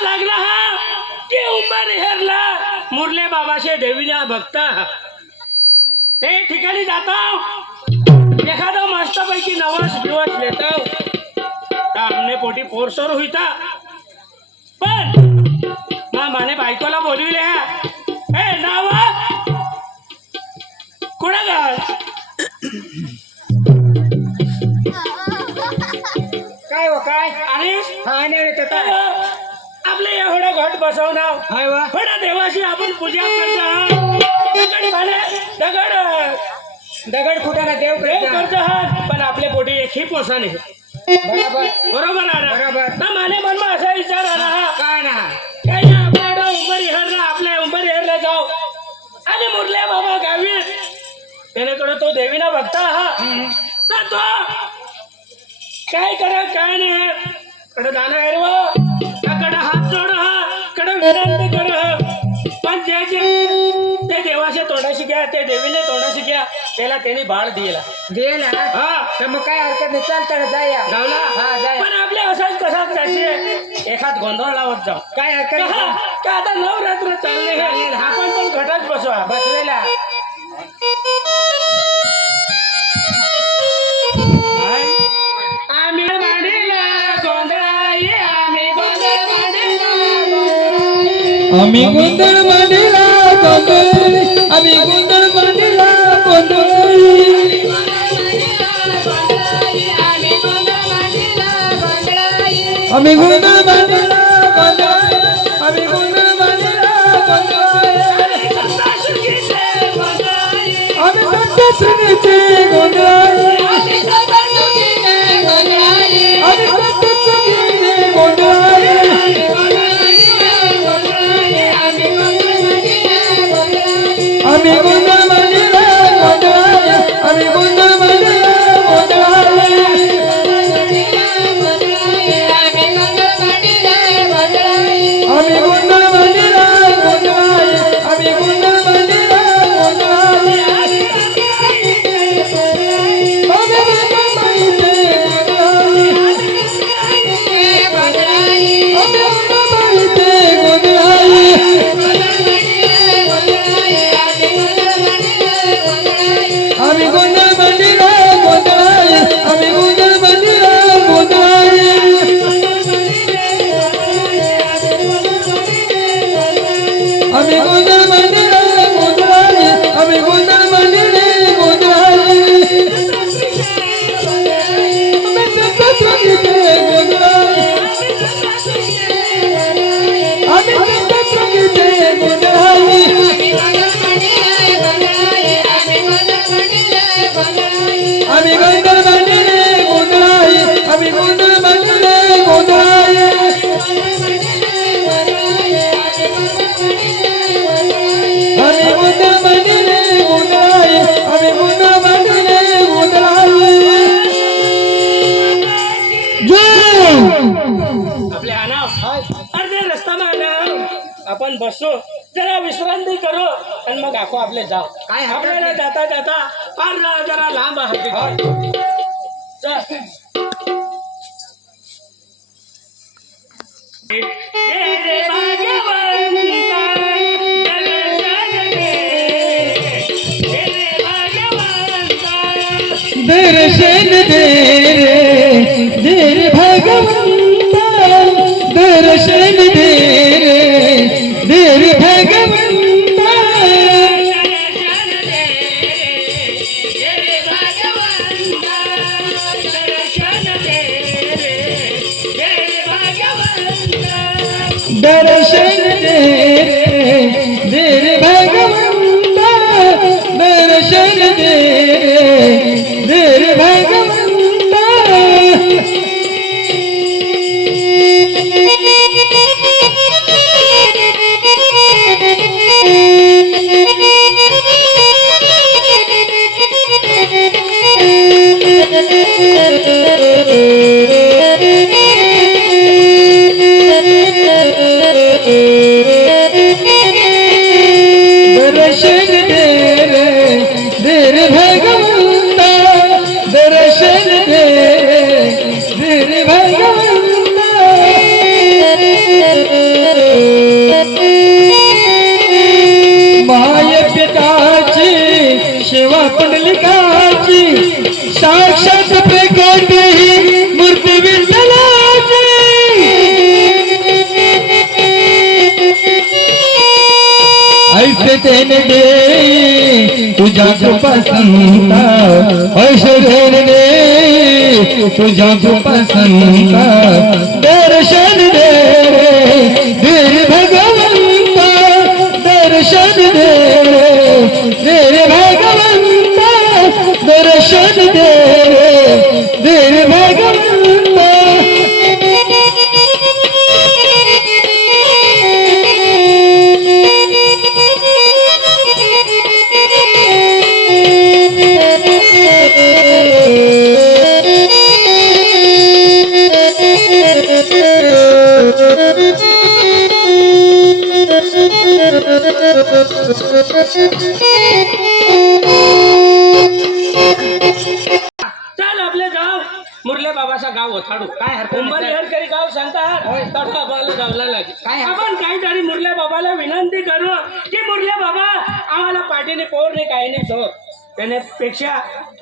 हात लागला हा की उंबर हेरला मुरले बाबाशे देवीला भक्त ते ठिकाणी जातो एखादा मस्तपैकी नवस दिवस लेतो आमने पोटी पोरसोर होईता पण माने बायकोला बोलविले हे नाव कुठं गा काय हो काय आणि हा नाही काय आपले एवढं घट बसवणार हाय वा थोड्या देवाशी आपण पूजा करतो दगड झाले दगड दगड फुटाना देव देव करता. करतो हा पण आपल्या पोटी एकही पोसा नाही बरोबर बरोबर आहे ना बरोबर. ना माने मनमा असा विचार आला हा काय ना काही आपल्याकडं उंबर हेरला आपल्या उंबर हेरला जाऊ आणि मुरल्या बाबा गावी त्यानेकडे तो देवीना बघता हा तर तो काय करा काय नाही कडे दाना हेरवा कडे हात जोड हा कडे विनंती कर पण जे जे ते देवाचे तोंडाशी घ्या ते देवीने तोंडाशी घ्या त्याला त्यांनी बाळ दिला देला हा तर मग काय हरकत नाही चालतं जाया जाऊला हा जाया पण आपले असाच कसाच त्याचे एखाद गोंधळ लावत जाऊ काय हरकत नाही का आता नवरात्र चालले हे आपण पण घटाच बसवा बसलेला आम्ही मांडीला गोंधळाई आम्ही गोंधळ मांडीला आम्ही गोंधळ मांडीला गोंधळ आम्ही गोंधळ मांडीला गोंधळ आम्ही गोंधळ मांडीला गोंधळ आम्ही गोंधळ मांडीला गोंधळ आम्ही संतसुनीचे गोंधळ आम्ही संतसुनीचे गोंधळ आम्ही गोंधळ मांडीला गोंधळ आम्ही गोंधळ मांडीला गोंधळ आम्ही गोंधळ मांडीला गोंधळ आम्ही गोंधळ मांडीला गोंधळ आम्ही गोंधळ मांडीचे गोंधळ आम्ही गोंधळ मांडीला गोंधळ आम्ही गोंधळ मांडीला गोंधळ आम्ही गोंधळ मांडीला गोंधळ आम्ही गोंधळ मांडीला गोंधळ आम्ही संतसुनीचे गोंधळ आम्ही संतसुनीचे गोंधळ आम्ही गोंधळ मांडीले गोंधळ आम्ही गोंधळ मांडीले गोंधळ आम्ही गोंधळ मांडीले गोंधळ आम्ही गोंधळ मांडीले गोंधळ आपले आणाव अर्धे रस्ता मानाव आपण बसो जरा विश्रांती करू आणि मग आखो आपले जाऊ काय हरकत आपल्याला नाही. जाता जाता फार जरा लांब आहे चल तेरे भाग्यवंता दर्शन दे तेरे भाग्यवंता दर्शन दे रे भगवंता दर्शन दे रे भगवंता दर्शन दे रे भगवंता दर्शन दे रे भगवंता तेने दे तुझा को पसंता हर्ष तेने दे तुझा को पसंता दर्शन दे रे भगवंता दर्शन दे रे भगवंता दर्शन दे रे भगवंता चल आपले गाव मुरले बाबाचा गाव ओथाडू काय हरकत नाही. उंबरहेरकरी गाव सांगतात तसा बाला गावला लागेल काय हरकत आपण काहीतरी मुरले बाबाला विनंती करू की मुरले बाबा आम्हाला पाठीने पोरने काही नाही सो त्यापेक्षा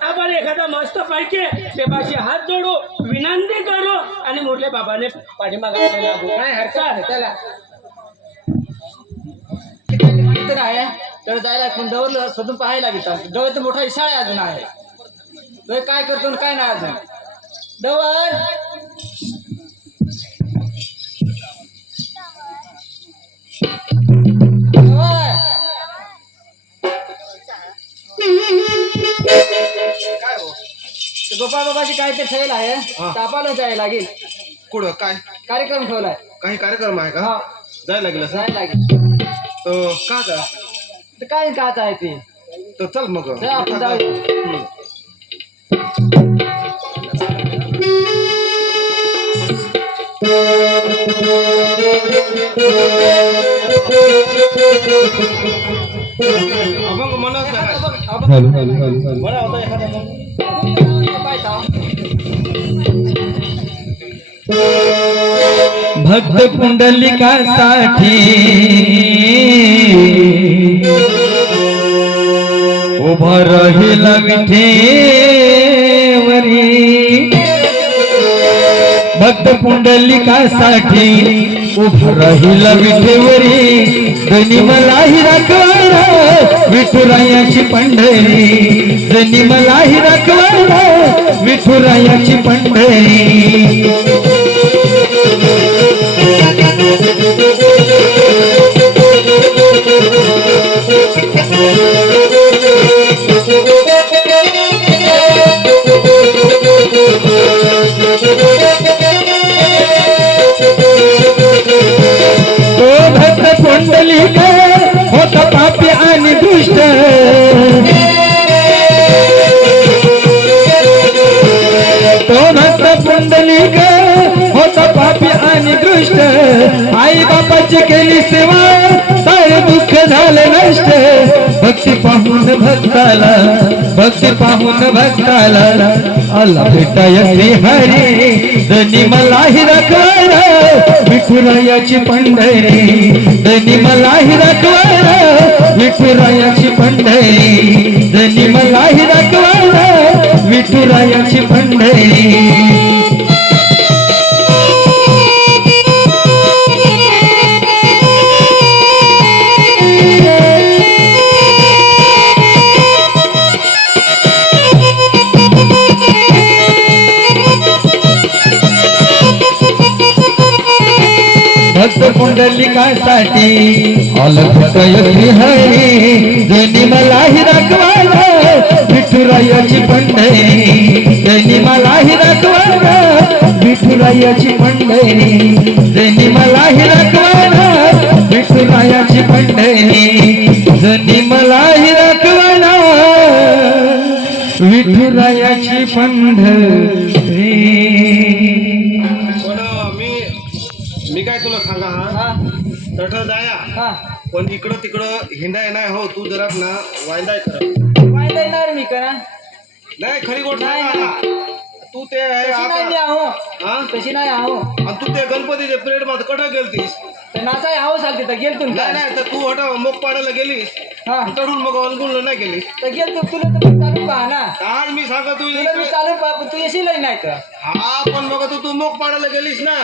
आपण एखादा मस्त पैकी देवाशी हात जोडू विनंती करू आणि मुरले बाबाने पाठीमागे लागू काय हरकत नाही. चल. चला इथं आहे तर जायला पण डवरलं शोधून पाहायला लागेल डवळ तर मोठा इशाळा आहे अजून आहे तो काय करतो आणि काय नाही अजून डवळ डवळ. ते गोपाळ बाबाची काय ते ठेवलं आहे तापाला जायला लागेल कुठं काय कार्यक्रम ठेवलाय काही कार्यक्रम आहे का हा जायला लागेल असं जायला लागेल तर का का तर काय काच आहे ते तर चल मग चल आपण जाऊया. अभंग म्हणत नाही हॅलो होता एखादा काय चाव? भक्त पुंडलिकासाठी उभा राहिला विठेवरी भक्त पुंडलिकासाठी उभा राहिला विठेवरी जनी मलाही राखवारा विठुरायाची पंढरी जनी मलाही राखवारा विठुरायाची पंढरी तो भक्त पुंडलिक होता पापी आणि दुष्ट तो भक्त पुंडलिक होता पापी आणि दुष्ट आई बापाची केली सेवा सारे दुःख झाले नष्ट भक्ती पाहून भक्ताला आला भेटाय श्री हरी धनी मलाही रखवारा विठुरायाची पंढरी धनी मलाही रखवारा विठुरायाची पंढरी धनी मलाही रखवारा विठुरायाची पंढरी भक्त पुंडलिकासाठी अलभटय हरी जनी मलाही राखवाला विठुरायाची पंढरी जनी मलाही राखवाला विठुरायाची पंढरी जनी मलाही राखवाला विठुरायाची पंढरी जनी मलाही राखवाला विठुरायाची पंढरी पण मी काय तुला सांगा हा तठ जाया हा पण इकडं तिकडं हिंडाय नाही हो तू जरा ना वायदाय खरं वायदा येणार मी करा नाही खरी गोष्ट नाही, सांगा ना. तू ते आहे तशी नाही मी आता आहो हा तशी नाही आहो आणि तू ते गणपतीच्या पिरियड मध्ये कठं गेलतीस तर नाचाय आहो चालते तर गेल तुम्ही नाही नाही तर तू हट मोग पाडायला गेलीस हा चढून मग अनगुण नाही गेलीस तर गेल तू तुला तर मी चालू पहा ना आज मी सांगतो तू तुला मी चालू पहा पण तू येशील नाही तर हा पण मग तू मोग पाडायला गेलीस ना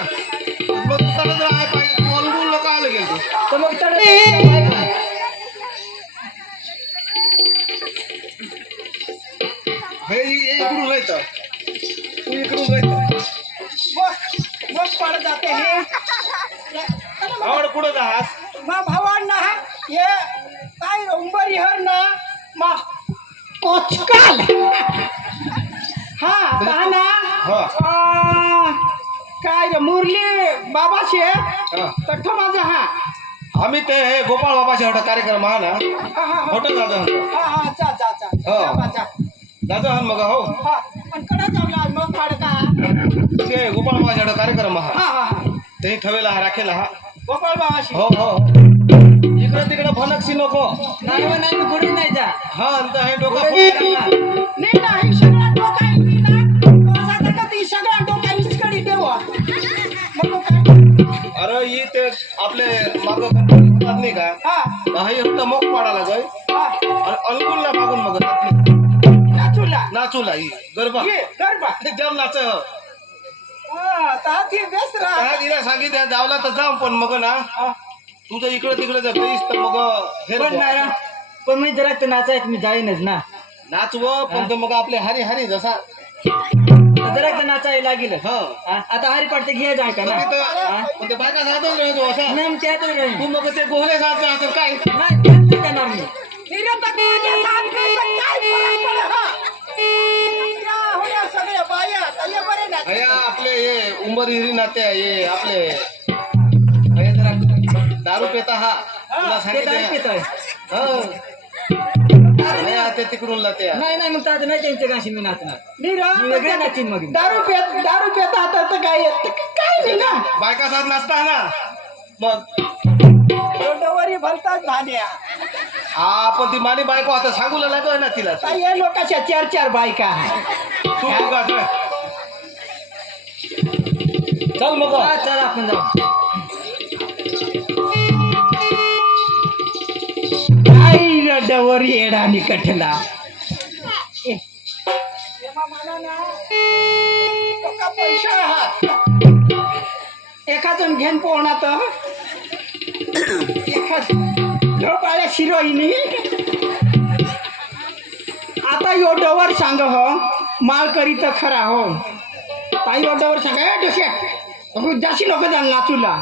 मग तू चालत राहाय पाहिजे तू अनगुण का आलं गेलतीस तर मग चढ इथं तू इकडून जायचं मग पड जाते हे आवड कुठं जास मा भावांना ये काय उंबरी हर ना मा कोचकाल हा पहा ना काय रे मुरली बाबा शे हा. तठ माझा हा आम्ही ते हे गोपाळ बाबाचा एवढा कार्यक्रम हा ना हा हा मोठं दादा हा चा चा चा हो. चा दादा हा मग हो हा पण कडा जावला मग काढ का ते गोपाळ बाबाचा एवढा कार्यक्रम हा हा हा हा ते ठेवेला हा राखेला हा गोपाळ बाबाशी हो हो इकडं तिकडं फनकशी नको नाही मग नाही मी गुढी नाही जा हा अंत हे डोकं गुढी फुटलं. टाकणार. नाही नाही सगळा डोका इकडे ना असा का ती सगळा डोका इसकडी देव मग काय अरे ही ते आपले मागं गणपती होतात नाही का हा हे फक्त मोक पाडायला गय हा आणि अंकुलला मागून मग नाचूला नाचूला ही गरबा ये गरबा जम नाच हा ता ती व्यस्त राहा काय तिला सांगितलं जावला तर जाऊ पण मग ना तुझं इकडं तिकडं जर गईस तर मग हे पण नाही ना. पण मी जरा ते नाचायत मी जाईनच ना नाचव पण ते मग आपले हरी हरी जसा जरा ते नाचायला लागेल हा आता हरी पाडते घे जाय का ना पण ते बायका जातच राहतो असा नाही मग त्यात राहील. तू मग ते गोहले जात तर काय नाही त्यात नाही करणार मी निरंतकाच्या साथ काय फरक पडे हा या होया सगळे बाया तले बरे ना अया आपले हे उंबर हिरी नाते हे आपले हे जरा दारू पेता हा तुला ते काय सांगितलं पितोय अया ते तिकडून लाते नाही नाही मग आता नाही त्यांच्या गाशी मी नाचणार निरा मी वेगळ्या नाचीन मग दारू पेता आता तर काय येत काय नाही ना बायका साथ नाचता ना मग रोडवरी भलताच भाड्या हा पण ती मानी बायको आता सांगूला लागल ना तिला काय या लोकांच्या चार चार बायका आहे तू का चल मग हा, चल आपण जाऊ काय रोडवर येडा निकटला पैसा आहात एखादून घेऊन पोहणार एखाद झोपाळ्या शिरोईनी आता योडवर सांग हो माल करी तर खरा हो ताई योडवर सांग ए डोक्यात जाशी नको जा नाचूला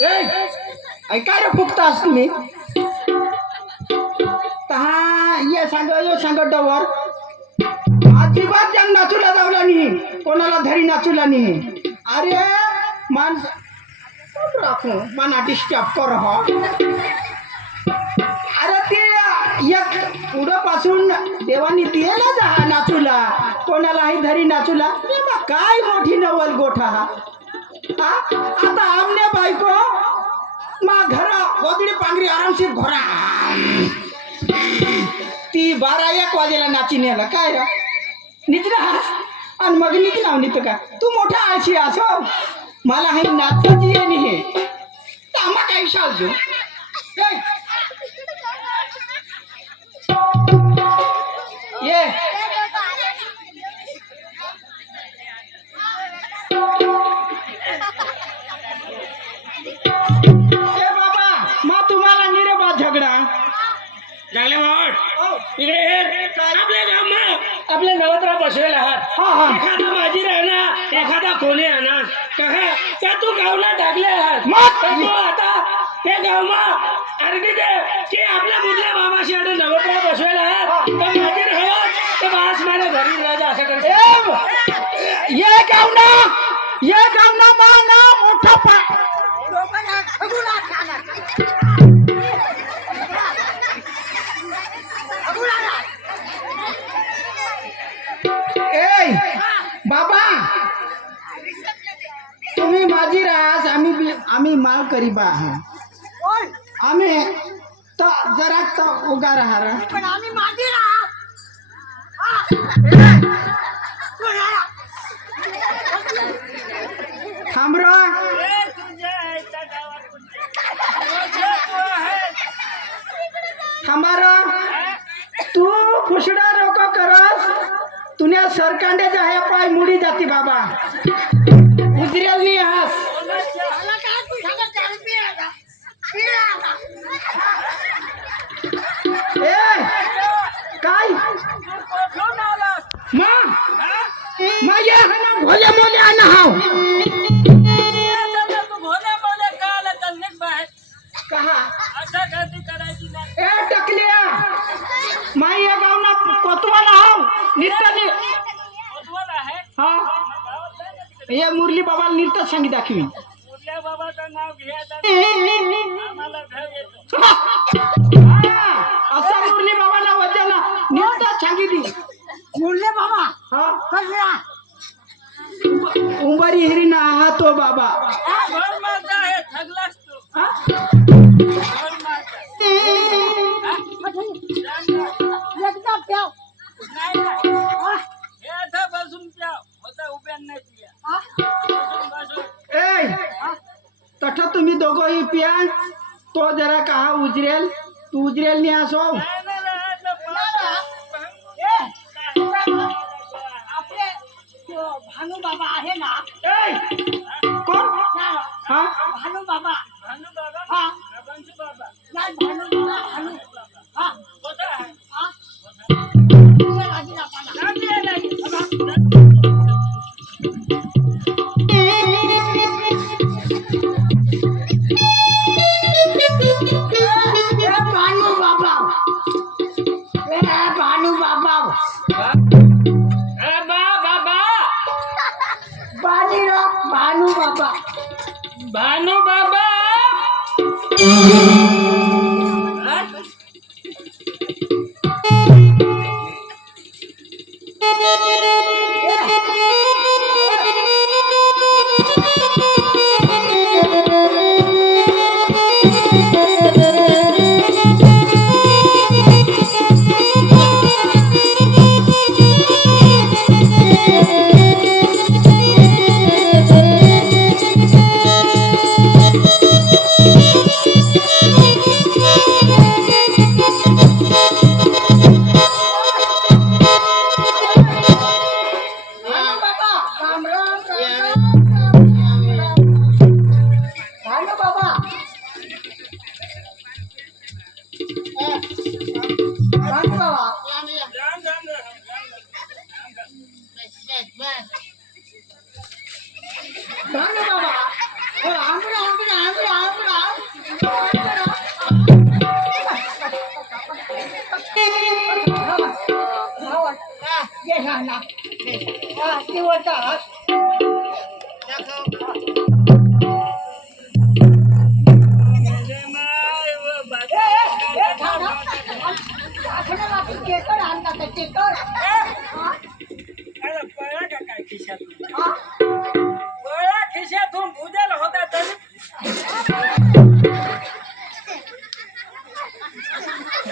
ए काय रे फुकतास तुम्ही हा ये सांग डवर अजिबात जाम नाचूला जावला नाही कोणाला धरी नाचूला नाही अरे माणस राखू मना डिस्टर्ब कर हो अरे ते एक पुढं पासून देवानी दिला जा नाचूला कोणालाही धरी नाचूला ए बा, काय मोठी नवल गोठा हा आता आमने बायको मा घरा गोदडी पांगरी आरामशीर घोरा ती 12-1 वाजेला नाची नेला काय रा निजरा आणि मग निघ नाव निघतं का तू मोठा आळशी असो मला हे नाचायची आहे नाही हे आम्हा काही साजू ये बाबा मा तुम्हाला निरे बा झगडा लागले भावड इकडे हे आपल्या गावात आपल्या नवत्रा बसवेल आहात हा हा एखादा माझी राहणार एखादा कोणी राहणार कहे त्या तू गावला टाकले आहात मग? तर तू आता ते गावमा अर्धी दे की आपल्या मुद्ल्या मामाशी आणि नवत्रा बसवेल आहात तर माझी राहत तर बास माझ्या घरी राजा असं करते ये गावना माना मोठा पा ए बाबा तुम्ही माझी रास आम्ही माल करी बा आम्ही तर जरा तर उगा राहा रा. पण आम्ही मागे राहा थांब रा थांबा रा तू फुसडा रोक करस तुन्या सरकांड्याच्या ह्या पाय मुडी जाती बाबा उजरेल नाही हास मला काय तू सांगत चालू पिरायचा ए काय मुरल्या बाबाचं नाव घ्यायचं आम्हाला भय येतो. असा मुरली बाबाला वद्याला नुसतं सांगितली. मुरले बाबा हा कसला उंबरी हिरीना हा तो बाबा. भर माझा आहे थगलास तू. हा? भर माझा. एकदा प्याव नाही नाही. हे आता बसून प्या होता उभ्या नाही पिया. बसून बसून. ए तठ तुम्ही दोघंही पिया. तो जरा कहा उजरेल. तू उजरेल नाही असो. नाही, नाही, राहायचं आपले तो भानू बाबा आहे ना ए कोण हा भानू बाबा भानू बाबा हा बंशू बाबा नाही भानू बाबा भानू हा होता आहे. हा तुझ्या लागील आपल्याला. राम ये लागेल. ए भानू बाबा ए भानू बाबा बाबा बाजीराव भानू बाबा भानू बाबा. भानू बाबा राम राम भानू बाबा भानू बाबा भानू बाबा आंबडा आंबडा आंबडा आंबडा ये झाला ती होता काय खिशातून भुजल होता तरी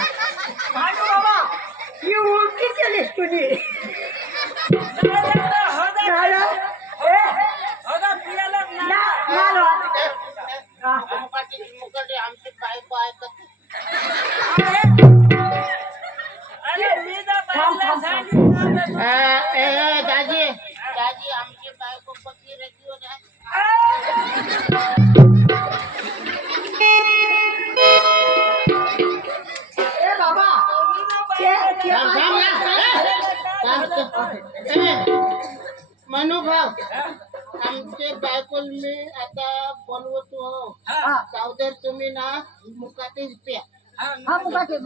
बाबा ही उलटी केलीस तुझी होता पियाला आमची बायको ऐकत अरे मी तर पहिला सांगितलं. दाजी दाजी आमची बायको पती रेडिओ ए बाबा मनोभाव आमचे बायकोल मी आता बोलवतो सावधर तुम्ही ना मुकातेच प्या हा मुका के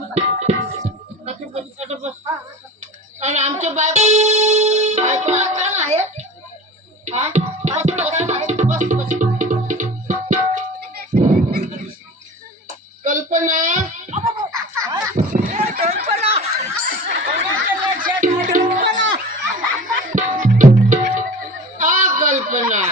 आणि आमचे बायको आहे हा? बस, बस. कल्पना कल्पना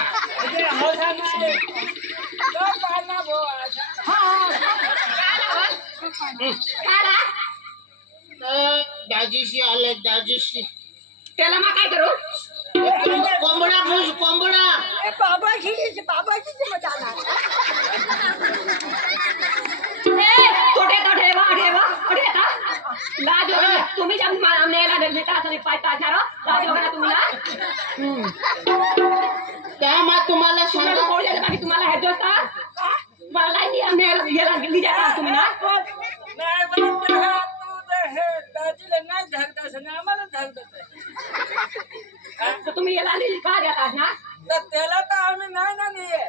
दाजीशी आले दाजीशी त्याला मग काय करू कोंबडा भुज कोंबडा बाबाची मजा आला तोटे तो ठेवा ठेवा ठेवा लाज वगैरे तुम्ही जब नेला देता असं एक पाय ताचारो लाज वगैरे तुम्हाला काय मा तुम्हाला तुम्हाला सांगा कोण द्यायला बाकी तुम्हाला हे जोता मला नाही आम्ही गेला गेली जाता तुम्ही ना नाही बरं तू हे दाजीला नाही धरत असं नाही आम्हाला धरत तर तुम्ही याला आणि का देतात ना तर त्याला तर आम्ही नाही ना नाहीये.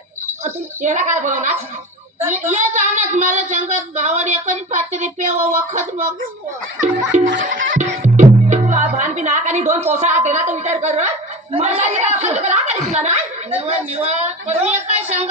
तुम्ही याला काय बोलवणार ये जाणत मला सांगत भावाड एकच पात्री पेव वखत मग भान बी नाक आणि दोन पोसा पेला तो विचार कर मला तुला ना निवा निवा पण मी काय सांग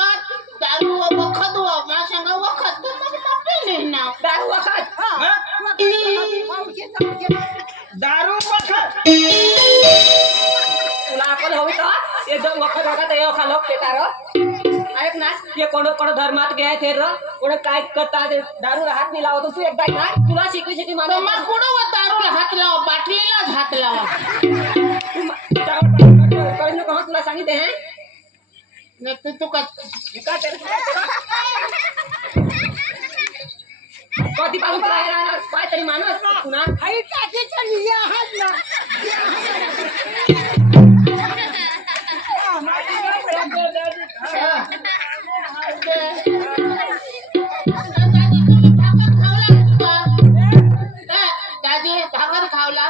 ऐक ना हे कोण कोण धर्मात घ्यायचे र कोण काय करता ते दारूला हात नाही लावतो तू एकदा ना तुला शिकली शिकली मला मग कुठं व दारूला हात लावा बाटलीलाच हात लावा तुला सांगितले हे नाही तू का कधी पाहून काय तरी माणूस पुन्हा दादी भाकर खावला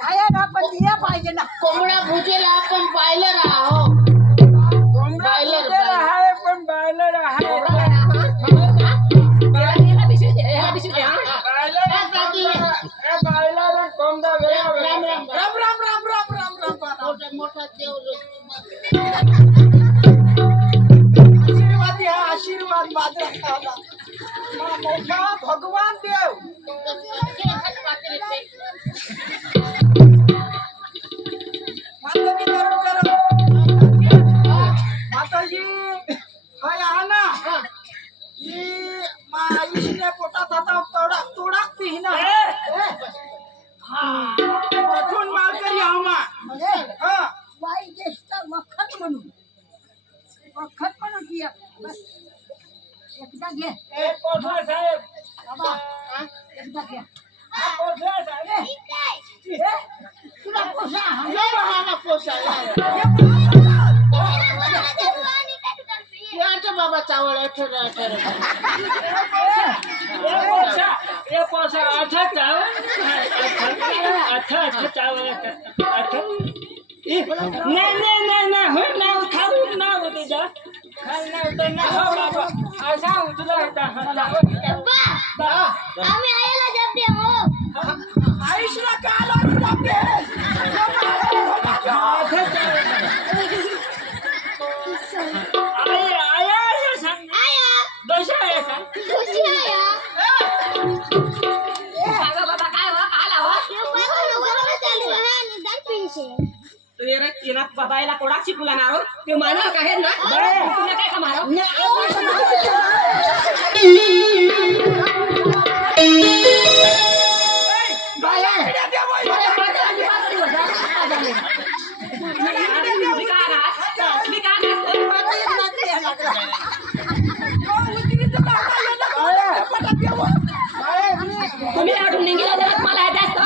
खाया ना पण दिया पाहिजे ना कोंबडा भुजेला आपण पाहिलं राहो बायलर आहे पण बायलर आहे बायलर कोंबडा राम राम राम राम राम राम मोठा मोठा देव आशीर्वाद द्या आशीर्वाद माझा मोठा भगवान देव माताजी गरम गरम माताजी हाय आना ही आईने पोटात आता तोडाच ती ना प्रथून मालकरी आम्हा हा बाई ज्येष्ठ मखत म्हणून की बस एकदा घे ए कोठा साहेब बाबा एकदा घे कोठा साहेब तुला पोसा लय बहाना पोसायला याच्या बाबा चावळ ठर ये पैसा अच्छा चावल अच्छा चावल अच्छा नाही हो ना खाऊ ना होते जा खाल ना होतं ना हो बाबा असा उचला होता आम्ही आयला जपते हो आयुषला काल जाते आया सांग आया दोषा आहे सांग खुशी आया बाबा काय हो आला हो बरोबर चालू आहे आणि दर पिंशे तेरा बाबाला कोणा शिकवला ना ते मानव का हे ना तुला काय का मारो तुम्ही आठवून निघाला तर मला जास्त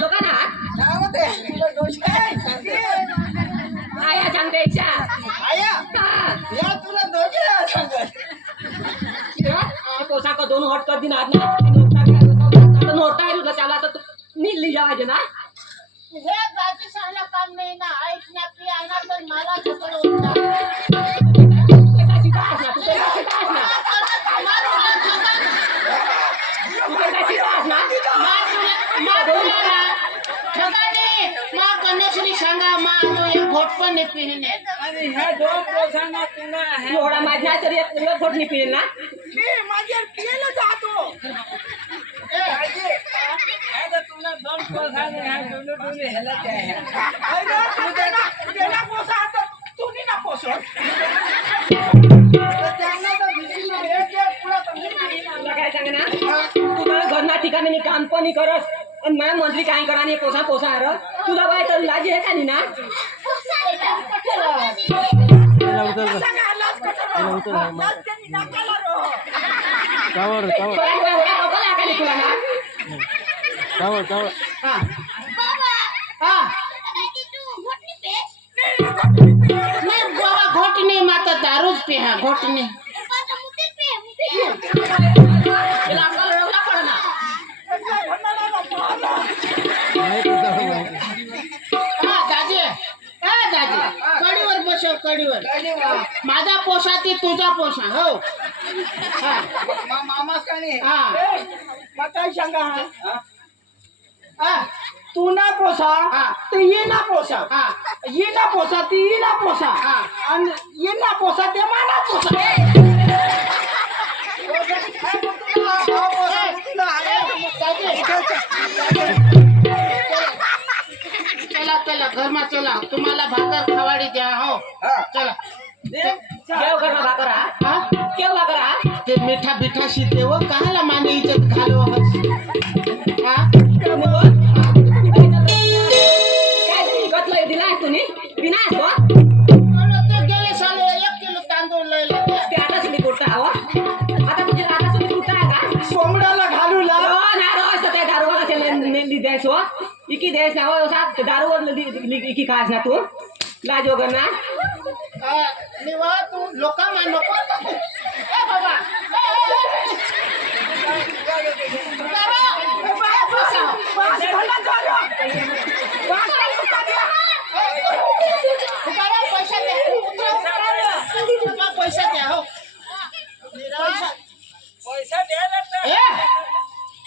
लोकांना आया सांगते इच्छा पोशाख दोन हॉट कर दिन आज नोटा आहे तुला त्याला तर नील जावायचे ना हे गाची सांगणं काम नाही ना ऐकण्या प्रिया पण मला खबर होता कन्याश्री सांगा मा एक घोट पण नाही पिणे आणि ह्या दोन पोसांना पुन्हा आहे एवढा माझ्या तरी एक घोट नाही पिईल ना माझ्या पियला जातो तुला दोन पोसाने ह्या दोन ह्याला काय त्याला पोसा आता तुम्ही ना पोसो तुला काय सांग ना तुला घरना ठिकाणी काम पण नाही करस आणि माझ्या मंत्री काय करा नाही पोसा हर तुला बाय तर लाजी आहे का नाही ना तुला ना नाही बाबा घोट नाही माता दारूच पे हा घोट नाही त्याला आपल्याला एवढा पडना दादी कडीवर बसव कडीवर माझा पोसा ती तुझा पोसा हो मामा काणे हा मग काय सांगा हा तू ना पोसा तर ये ना पोसा ये ना पोसा ती ये ना पोसा आणि ये ना पोसा ते माना पोसा चला घरमा चला तुम्हाला भाकर खवाडी द्या हो चला केव करा भाकर हा केव भाकर हा ते मिठा बिठाशी देव काहाला माने इज्जत घालव हा काय तुम्ही गतलं दिलाय तुम्ही विनाश हो ते गेले साले 1 किलो तांदूळ लय ते आता तुम्ही कुठं आहो आता तुझे आता तुम्ही कुठं आहे का कोंबड्याला घालू लाग हो ना रोज तर त्या दारूवाला नेली द्यायचो इकी द्यायच ना हो सात दारूवर इकी खास ना तू लाज वगैरे ना निवा तू लोकांना नको ए बाबा पैसा द्या हो पैसा द्यायला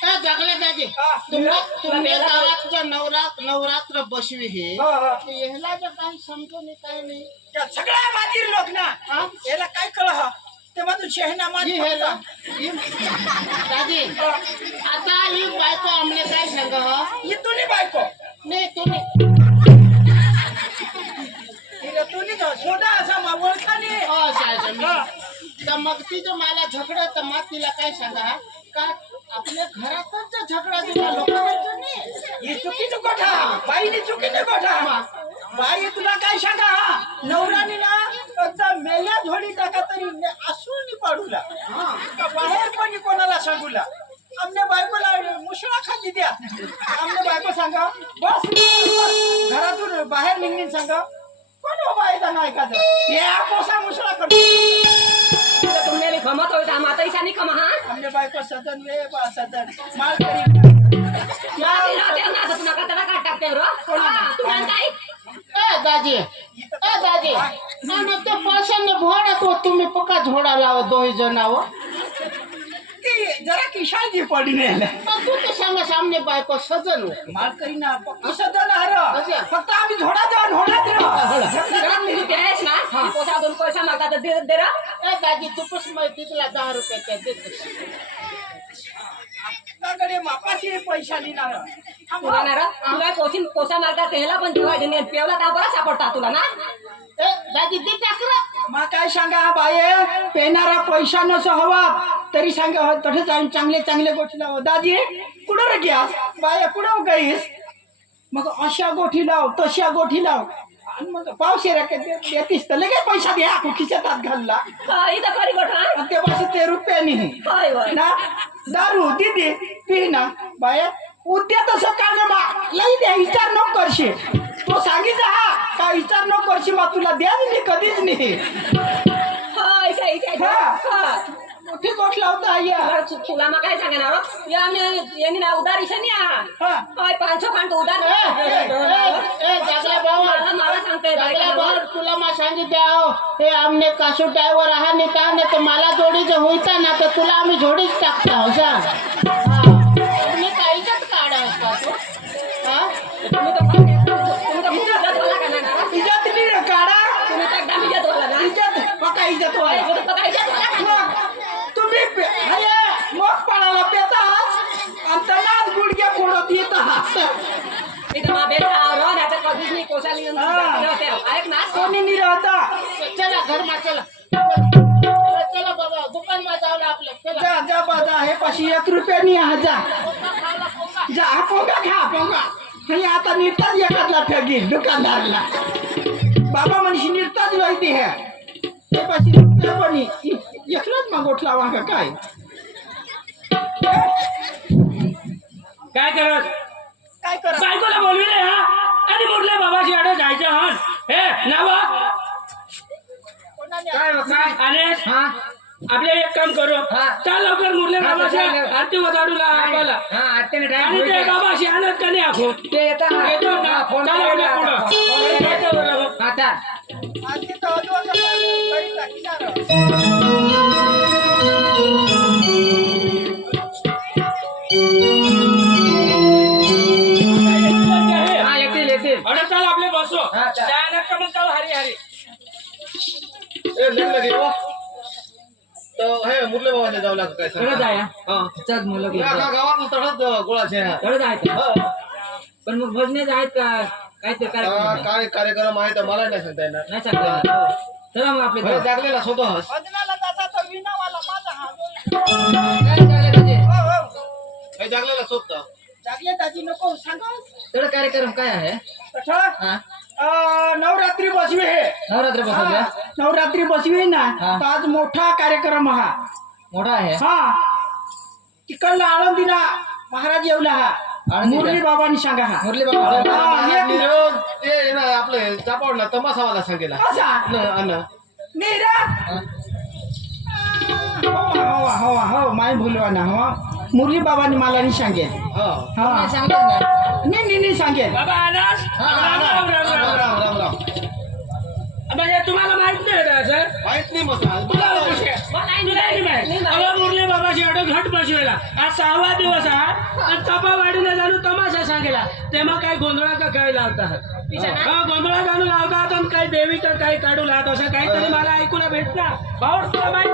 काय जगले दाजी तुम्ही गावात नवरात्र बसवी हे ह्याला जर काही समजू नाही काही नाही सगळ्या बाजीर लोक ना हा? याला काय कळ ते मधून शहनामा ही ह्याला दाजी आता ही बायको आमने काय सांग ही तुनी बायको नाही तुम्ही हिला तुनी का सोडा असा मा ओळखाने तर मग तिचं मला झगडं तर मग तिला काय सांगा का आपल्या घरातच झगडा दिला लोकांचा नाही ही चुकीची गोठा बाईनी चुकीची गोठा बाई तुला काय सांगा नवरानी ना एकदा मेल्या झोडी टाका तरी असून पाडूला का बाहेर पण कोणाला सांगूला आमने बायकोला मुसळा खाली द्या आमने बायको सांगा बस घरातून बाहेर निघून सांगा कोण बाबा येता नाही का या कोसा मुसळा करतो तुमने खमत होता माता ईशानी खमा हा आमने बायको सदन वे बा सदन माल करी दाजी ते पैशाने भोडा तो तुम्ही पक्का झोडा लावा दोही जणावं ती जरा किशालची पडी नाही तू ते सांगा सामने बायको सजन हो. माल करी ना पक्की सदन हर फक्त आम्ही झोडा दोन पैसा मागता तर दे रा ए दाजी तूच मग तिथला 10 रुपये देतो कडे मापाशी पैसा लिहिणार तुला ना रा तुला कोसा मागता त्याला पण तुला पेवला तर बरा सापडता तुला ना ए दाजी ते टाकरा मग काय सांगा बाये पेनारा पैसा नसो हवा तरी सांगा तसेच आम्ही चांगले चांगले गोष्टी लाव दाजी कुठं रे घ्या बाया कुठं गाईस मग अशा गोठी लाव तशा गोठी लाव आणि मग पावशे देतीस तर लगेच पैसा द्या खिशात हात घालला इथं खरी गोठा ते पाशी ते रुपयानी होय होय ना दारू दिदी पी ना बाया उद्या तसं काय बा लई द्या विचार नको करशे तो सांगितलं हा का विचार नको करशे बा तुला द्या नाही कधीच नाही होय सही हा. मोठी गोठ लावता या तुला मग काय सांगणार या यांनी ना उधार इशानी हा. होय 500 खांड उधार जागला भाऊ मला सांगते जागला भाऊ तुला मा सांगित द्या हे आमने कासू ड्रायव्हर हा नेता नाही तर मला जोडीचं होईता ना तर तुला आम्ही जोडीच टाकता हो सांग तुम्ही काहीच काढा असता तो हा तुम्ही तो इज्जत वाला का ना इज्जत नाही रे काढा तुम्ही तर एकदम इज्जत वाला ना इज्जत पका इज्जत वाला पक्का इज्जत वाला मग तुम्ही मग पडायला पेतास आमचा नाच गुडघ्या फोडत येत आहात इथं मा बेटा रो ना तर कधीच नाही कोशाली ऐक ना कोणी नाही राहता चला घरमा चला चला बाबा दुकान मा जावला आपल्या चला जा जा बाजा हे पाशी 1 रुपया नाही हा जा जा हा पोंगा खा पोंगा आणि आता निर्ताज एखादला ठगी दुकानदारला बाबा मनीषी निर्ताज राहते हे ते पाशी रुपया पण एकलाच मग गोठला वागा काय काय करत काय करा बायकोला बोलविले हा आणि मुरले बाबाशी आडे जायचं हा हे नावा काय आणि हा आपले एक काम करू हा. चाल लवकर मुरले हा, बाबाशी चालेल. आरती वजाडूला आम्हाला हा आत्याने आणि ते टाइम बाबाशी आणत का नाही आखो ते येतात येतो ना फोन चाल आपल्या पुढं येतो बरोबर. आता आजची तर अजून काही टाकणार हा येतील येतील अरे चाल आपले बसो हा, चाल. जायला का मग चाल हरी हरी ए लेट लगे वा तर हे मुरले बाबाने जाऊ लागत काय कडे जाय हा चल मुलं या गावात तडत गोळाचे हा कडे जायचं पण मग भजनेच आहेत का काहीतरी कार्यक्रम काय कार्यक्रम आहे तर मला नाही सांगता येणार. नाही सांगता. चला मग आपले बरं, जागलेला स्वतःच भजनाला जसा तो विणावाला माझा हा हे जागलेला स्वतः जागले दाजी नको सांगा तेवढा कार्यक्रम काय आहे? कथा हा नवरात्री बसवे हे नवरात्र बसवल्या हा, नवरात्री बसवी ना हा. तर आज मोठा कार्यक्रम हा मोठा आहे. हा तिकडला आळंदीला महाराज येवला हा आळंदीला? मुरली बाबांनी सांगा हा मुरली बाबा हा, एक निरोध ते ना आपले चापावडला तमासावाला सांगेला असा नीरा हो माय भूलवा ना हो मुरली बाबांनी मला नाही सांगेल हा सांगतात ना. नाही सांगेल बाबा अनास राम राम राम राम राम राम राम म्हणजे तुम्हाला माहित नाही का सर माहित नाही मग तुला नाही माहित अहो मुरली बाबाशी एवढं घट बसवेला आज 6वा दिवस आहे आणि तपावाडीने जाणू तमाशा सांगेला तेव्हा काही गोंधळा का काय लावतात हा गोंधळा जाणू लावतात आणि काही देवी तर काही काढू लावत असं काहीतरी मला ऐकूला भेटणार भाऊ तुला माहित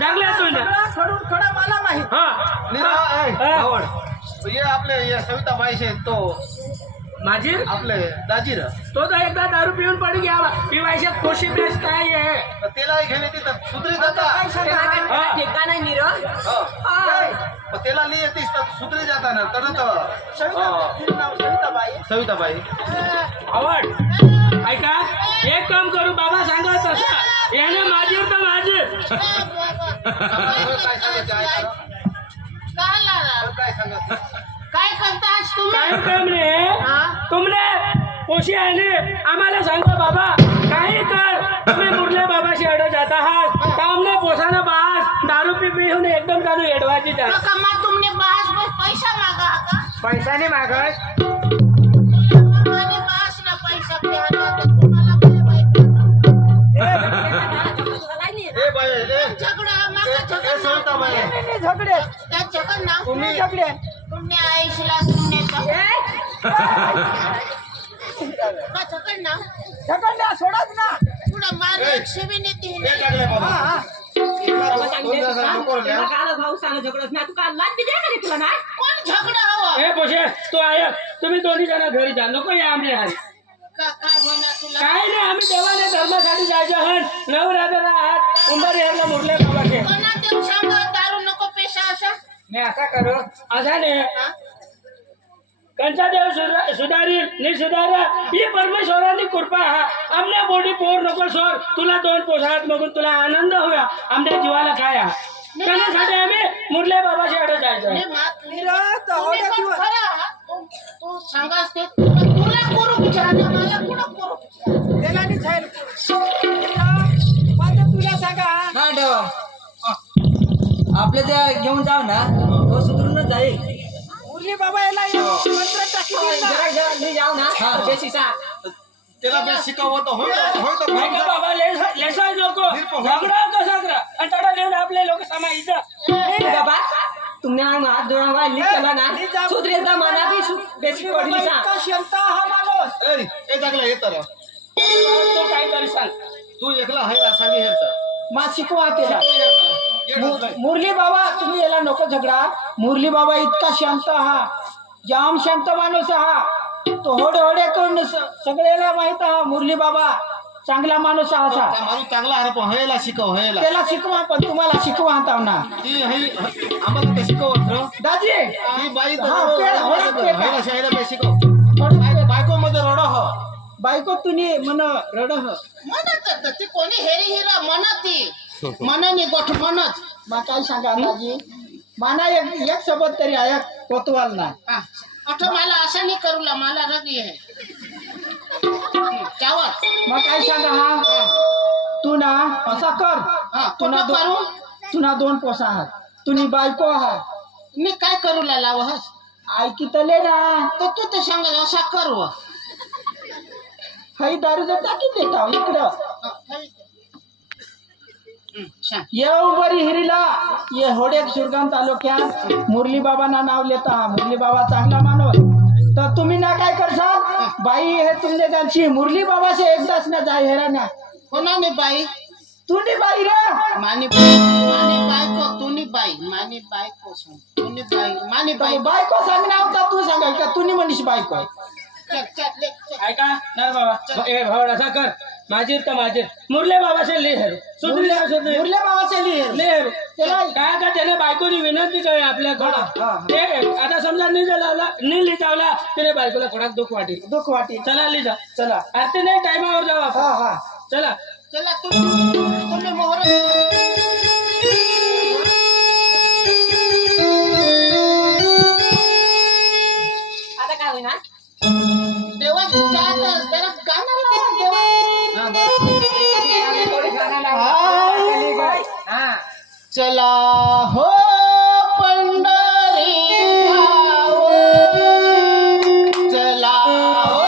जागल्या खडून खडा मला माहित आवड ये आपले ये सविता बाईशे तो माझी आपले दाजीर तो तर एकदा दारू पिऊन पडी घ्यावा पिवायच्यात कोशी बेस्ट आहे त्याला घेणे तिथं सुधरी जाता ठिकाण नाही नीरो मग त्याला नाही येतेस तर सुधरी जाता ना तर सविताबाई आवड ऐका एक काम करू बाबा सांगत तसं याने माझी तर माझी काय सांगायचं आहे का? काय सांगायचं काय करतास तुम्ही काही काम नाही तुमने कोशी आली आम्हाला सांगो बाबा काही कर तुम्ही मुरले बाबाशी अड जात आहात कामने पोसानं बास दारू पिऊन एकदम दारू एडवायची जा तो कमा तुमने बास बस पैसा मागा का पैसा नाही मागत आणि बास ना पैसा द्यायला तर तुम्हाला काय माहिती ए बाई ए झगडा मागा झगडा सविताबाई झगडे त्या झगड ना तुम्ही झगडे तुमने आईशला तुमने का झगड ना झगडल्या सोडत ना पुढं मान एकशे बी नेते हे लागले बाबा भाऊ सांग झगडत ना तू काल लाच बी द्या का रे तुला नाही कोण झगडा हवं हे पोशे तू आय तुम्ही दोन्ही जण घरी जा नको या आमले हारी काय होणार तुला काय नाही आम्ही देवाने धर्मासाठी जायचं हन नवरात्राला आहात उंबरी ह्याला मुरले बाबाचे कोणा देव सांग दारू नको पेशा असं मी असा करू असा नाही कंचा देव सुधारी नि सुधारा ही परमेश्वरांनी कृपा हा आमच्या बोटी पोर नको सोड तुला 2 पोसात बघून तुला आनंद होया आमच्या जीवाला काय हा त्याच्यासाठी आम्ही मुरले बाबाशी अडे जायचं तू सांगास ते तुला करू विचार मला कुठं करू तुला सांगा हा ठेवा. आपले त्या घेऊन जाऊ ना तो सुधरूनच जाईल. मुरली बाबा याला मंत्र टाकी देईल ना. जाऊ ना हा बेसिसा त्याला बेस शिकवत होय नाही का बाबा लेसा नको झगडा कसा करा आणि तडा घेऊन आपले लोक समाईचं बाबा तुमने हात जोडा लिख केला ना सुधरेचा मना बी बेसिक पडली सा इतका शांत हा माणूस ए जागला ये तर तो काहीतरी सांग तू एकला आहे सांगे हे तर मा शिकवा त्याला मुरली बाबा तुम्ही याला नको झगडा मुरली बाबा इतका शांत हा जाम शांत माणूस हा तो होडे होडे करून सगळ्याला माहित हा मुरली बाबा चांगला माणूस हा असा माणूस चांगला आहे पण हेला शिकव हेला त्याला शिकवा पण तुम्हाला शिकवा आणताव ना ती हे आम्हाला ते शिकवत रो दाजी ती बाई हा, पेट. हेला शाळेला बेस शिकव बायको मध्ये रडो हो बायको तुम्ही म्हण रड म्हणत ती कोणी हेरी हिरा म्हणत ती मनाने गोठ म्हणत मग काय सांगा दाजी माना एक सोबत तरी आहे कोतवाल ना अठ मला असं नाही करूला मला रगी आहे त्यावर मग काय सांगा हा तू ना असा कर तुला करू तुला 2 पोसा आहात तुम्ही बायको आहात मी काय करूला लाव हस ऐकी तले ना तर तू तर सांग असा करू हई दारू जर टाकी देता इकडं येऊ बरी हिरीला ये होडे सुरगाम तालुक्यात मुरली बाबांना नाव लेता मुरली बाबा चांगला माणूस तर तुम्ही ना काय करसाल बाई हे तुमने त्यांची मुरली बाबाचे एकदाच ना जाय हेरा ना कोणाने बाई तुम्ही बाई रे मानी बायको तुनी बाई मानी बायको सांग तुनी बाई मानी बाई बायको सांगणार होता तू सांगाय का तुम्ही मनीष बायको आहे ऐका नाही बाबा ए भावड असा कर माझीर तर माझीर मुरले बाबाचे लेहर सुधरी मुरल्या बाबाच्या लिहिर लेहर काय का त्याने बायकोनी विनंती करे आपल्याकडं ते आता समजा नि लिजावला त्याने बायकोला कोणाक दुःख वाटेल दुःख वाटी चला लिजा चला अरे नाही टायमावर जाऊ आपण. हा हा चला चला तुम्ही मोहर आता काय होईना देवा जरा गाणं लावा देवा चला हो पंढरी जाऊ चला हो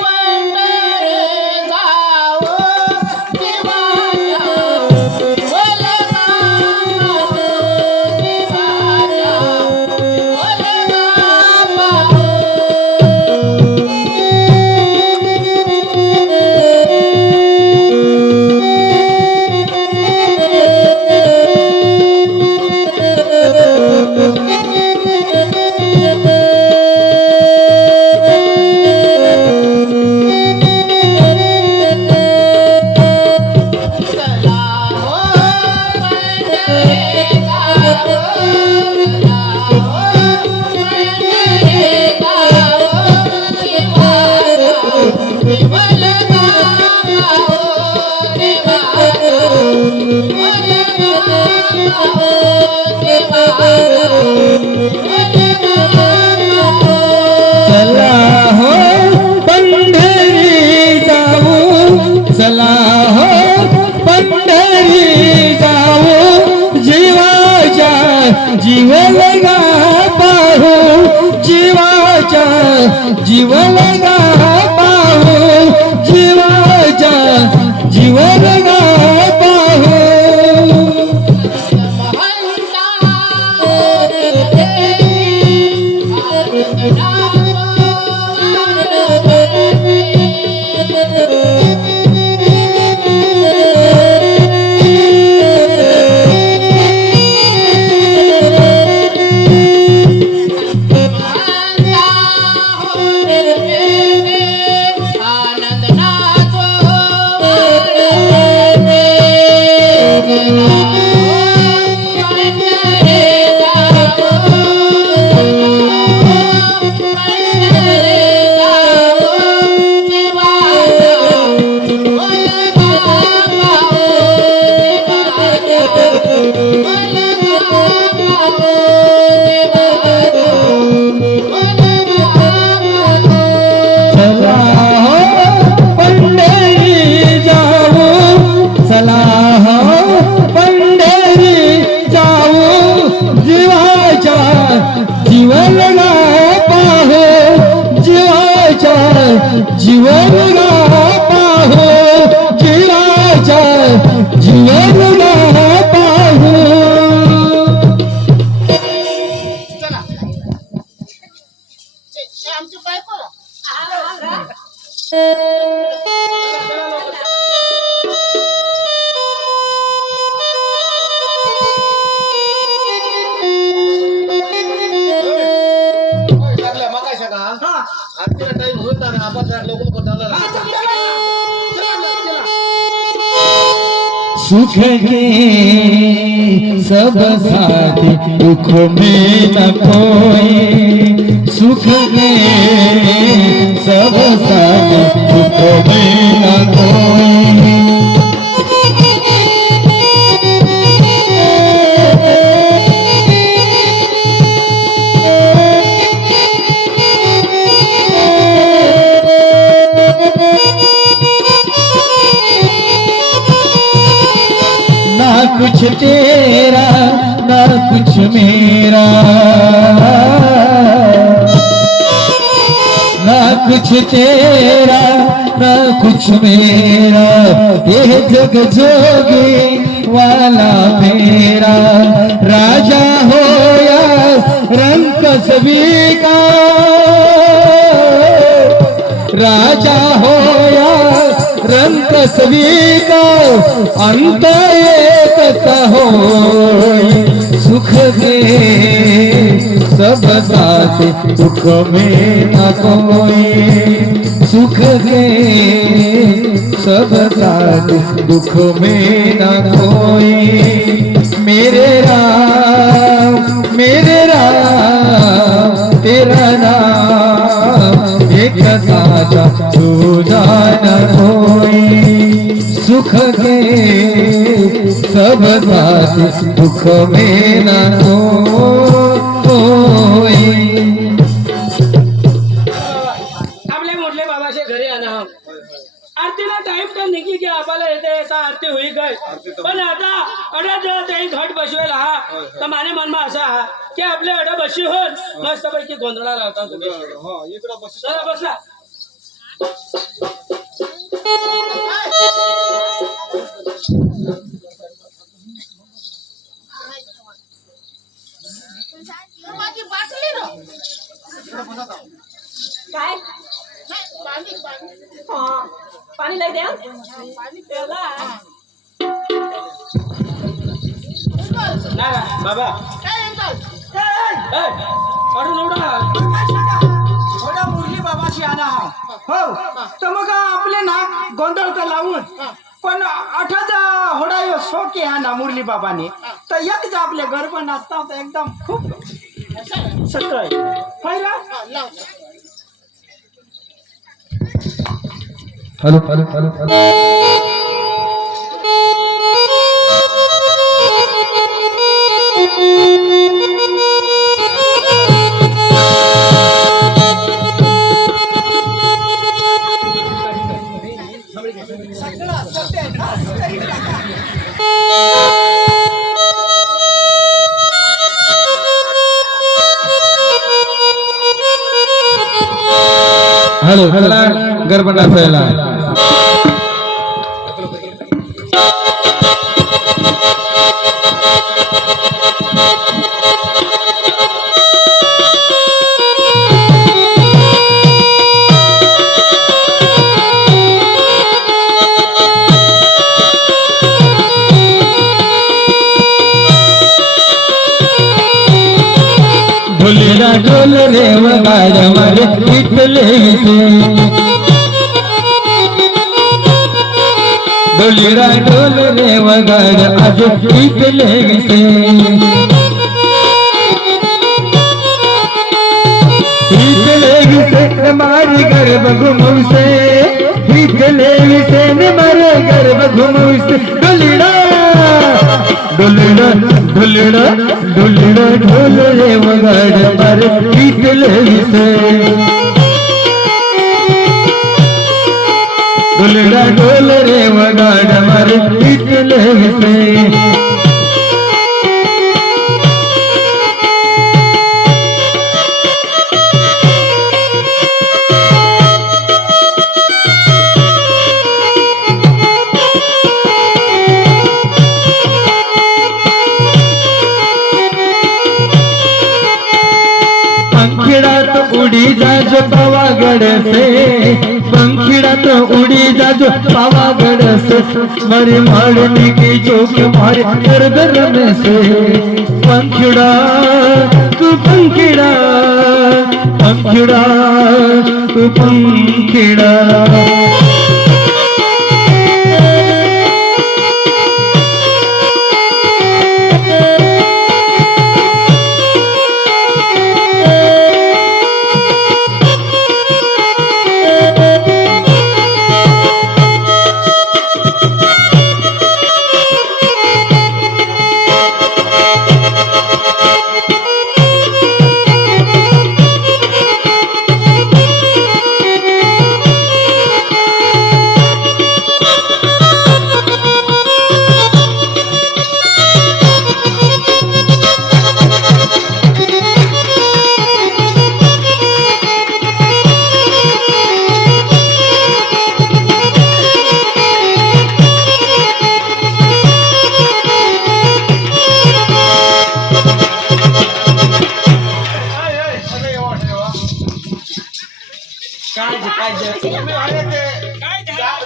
पंढरी जाऊ देवाच्या चला हो पंढरी जाऊ चला हो पंढरी जाऊ जीवाच्या जीव लगा पाहू जीवाच्या जीव लगा पाहू जीवाच्या जीव लगा पाहू चला हो पंढरी जाऊ चला हो पंढरी जाऊ जीवाच्या जीव लगा पाहू जीवाच्या जीव लगा पाहू जीवाच्या जीव लगा पाहू आमची बायको टाकल्या मग काय सांगा हा आजच्या टाइम होता ना आपण जरा लवकर बदलला सुख के सब साथी दुख में न कोई सुख के सब साथी दुख में न कोई ना कुछ तेरा ना कुछ मेरा ना कुछ तेरा ना कुछ मेरा ये जग जोगी वाला मेरा राजा हो या रंग सभी का राजा हो या रंग सभी का अंत एक सा हो सुख दे सब सब साथ दुख में न कोई सुख के सब साथ दुख में न कोई मेरे राम तेरा नाम एक साचा दूजा न कोई सुख के सब साथ दुख में न कोई आपले मोठले बाबाचे घरी आणा आरतीला टाइम तर निघी की आपल्याला येते येता आरती होई गय पण आता अडा जर ते घट बसवेल हा तर माने मनमा असा हा की आपले अडा बशी होत मस्त पैकी गोंधळा लावता तुम्ही चला बसला माझी बाटली रो काय पाणी लय द्या पाणी प्याला ना बाबा काय अंकल काढून उडा थोडा मुरली बाबाशी आणा हो तर मग आपले ना गोंधळ तर लावून पण आठच होडा यो शोके हा ना मुरली बाबाने तर एक जे आपले गरबा नाचतात एकदम खूप सटळ पहिला hello hello hello hello hello चला गरबा नाचायला ढोलेला ढोल रे वगाड मारे विठले ढोलेला ढोल रे वगाड आज विठले विठले मारी गर्भ घुमवसे विठले विसे मारे गर्भ घुमवसे ढोलेला ढोलेला ढोलेला ढोलेला ढोल रे वगाड मारे विठले विसे ढोलेला ढोल रे वगाड मारे विठले विसे पंखिड़ात उड़ी जाजो पावागढ़ से पंखिड़ात उड़ी जाजो पावागढ़ से मरे मारने की जोक मारे दर में से पंखिड़ा तू पंखिड़ा पंखिड़ा तू पंखिड़ा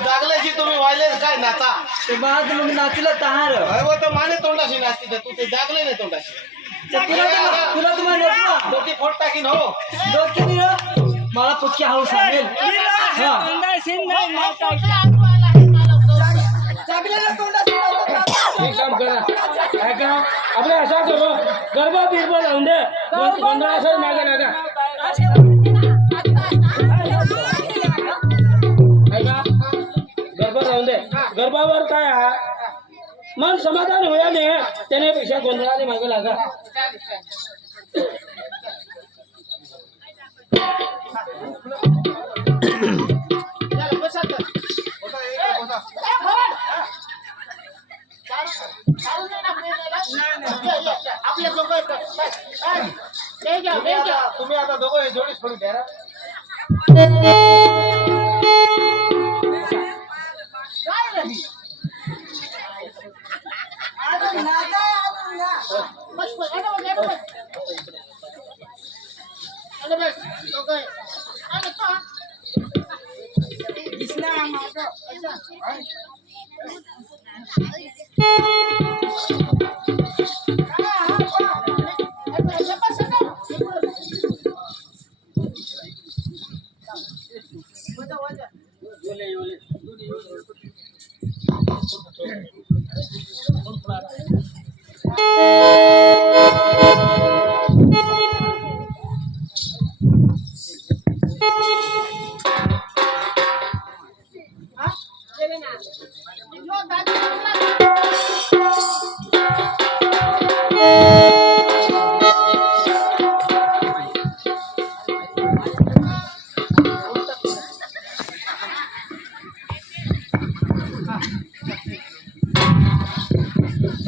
जागल्याची तुम्ही वाहिले काय नाचा ते बाद मग नाचलं तहार अरे वो तो माने तोंडाशी नाचते तू ते जागले नाही तोंडाशी तुला तुम्हाला नेतो डोकी फोड टाकीन हो. डोक्यात ये. मला पक्की हळू सांगेल हा. चांगल्याला तोंडात उडवतो. एक काम करा ऐका आपलं असं करू गरबा बिरबा लावून दे गोंधळ असं मागे लागा ऐका गरबा लावून दे गरबावर काय हा मन समाधान होया नाही त्यानेपेक्षा गोंधळाने मागे लागा आपल्या दोघं तुम्ही आता दोघं हे जोडीच फोडून द्या ना. अजून नाचा, अजून ना. दिसला माझं.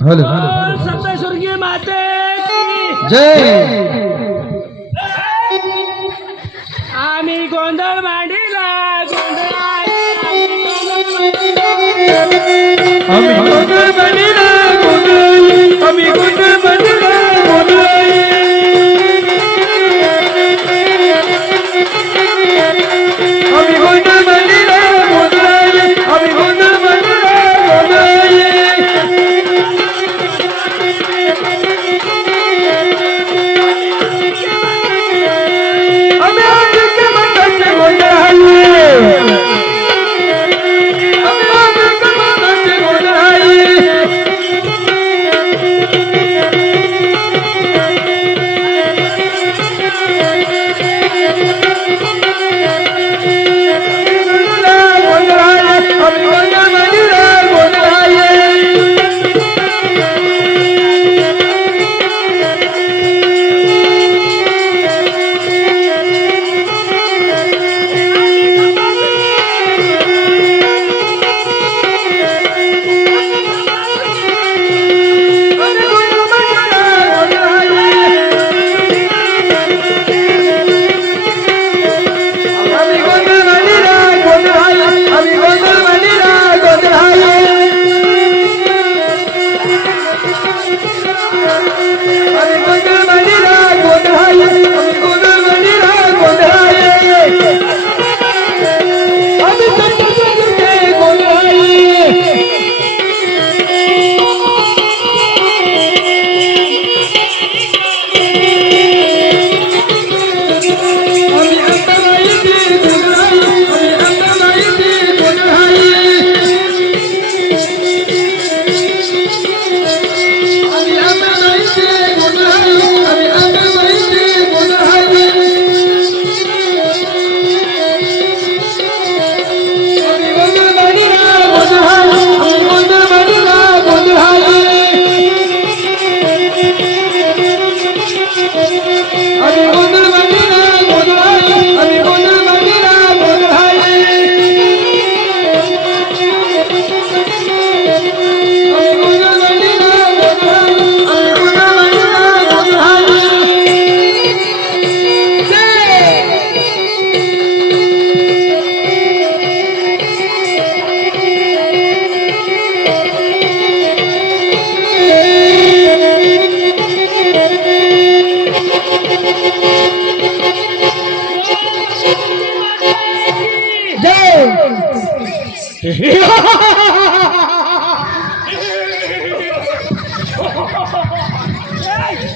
हॅलो सप्तस्वर्गीय माते जय आम्ही गोंधळ मांडीला आम्ही गोंधळ बनिला गोंधळी आम्ही गोंधळ बनिला गोंधळी आम्ही गोंधळ बनिला गोंधळी आम्ही गोंधळ बनिला गोंधळी आम्ही आदित्य मंडळाचे गोंधळी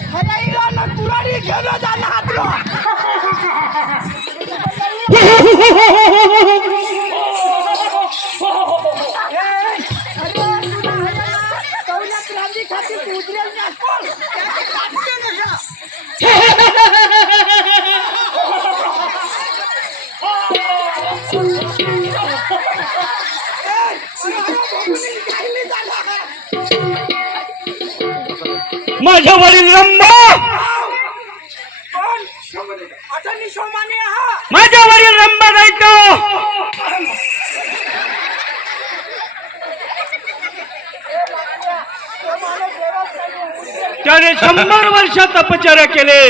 मजा माझ्या वडील रंबा, माझ्या वडील रंबा जायचं. त्याने 100 वर्ष तपश्चर्या केले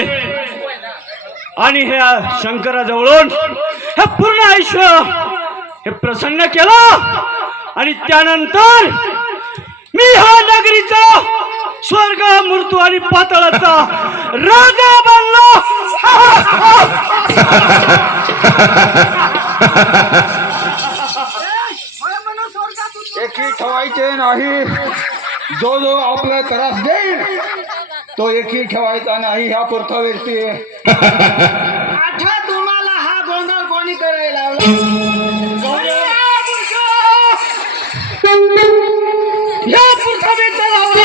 आणि हे शंकराजवळून हे पूर्ण आयुष्य हे प्रसन्न केलं आणि त्यानंतर मी हा नगरीचा स्वर्ग मृत्यू आणि पाताळाचा राजा बनलो. एकी ठेवायचे नाही. जो जो आपला त्रास देईल तो एकी ठेवायचा नाही. ह्या पुरखावरती आठा तुम्हाला हा गोंधळ कोणी करायला लावला? या पुरखावेचा लावला.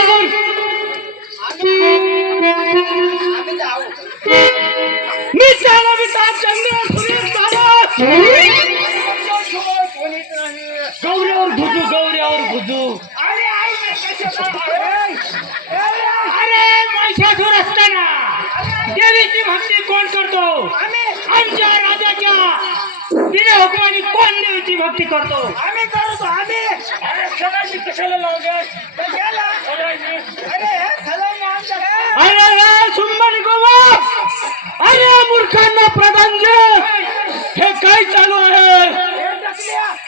मी त्याला चंद्र सुरेश गौऱ्यावर भुजू, गौऱ्यावर भुजू. अरे महिषासूर असताना देवीची भक्ती कोण करतो? आमच्या राजाच्या बिना हुकमाने कोण देवीची भक्ती करतो? आम्ही करतो आम्ही. अरे सगळ्यांनी कशाला लावलं? अरे सुंदर गोवा, अरे मूर्खांना प्रधानजी, हे काय चालू आहे?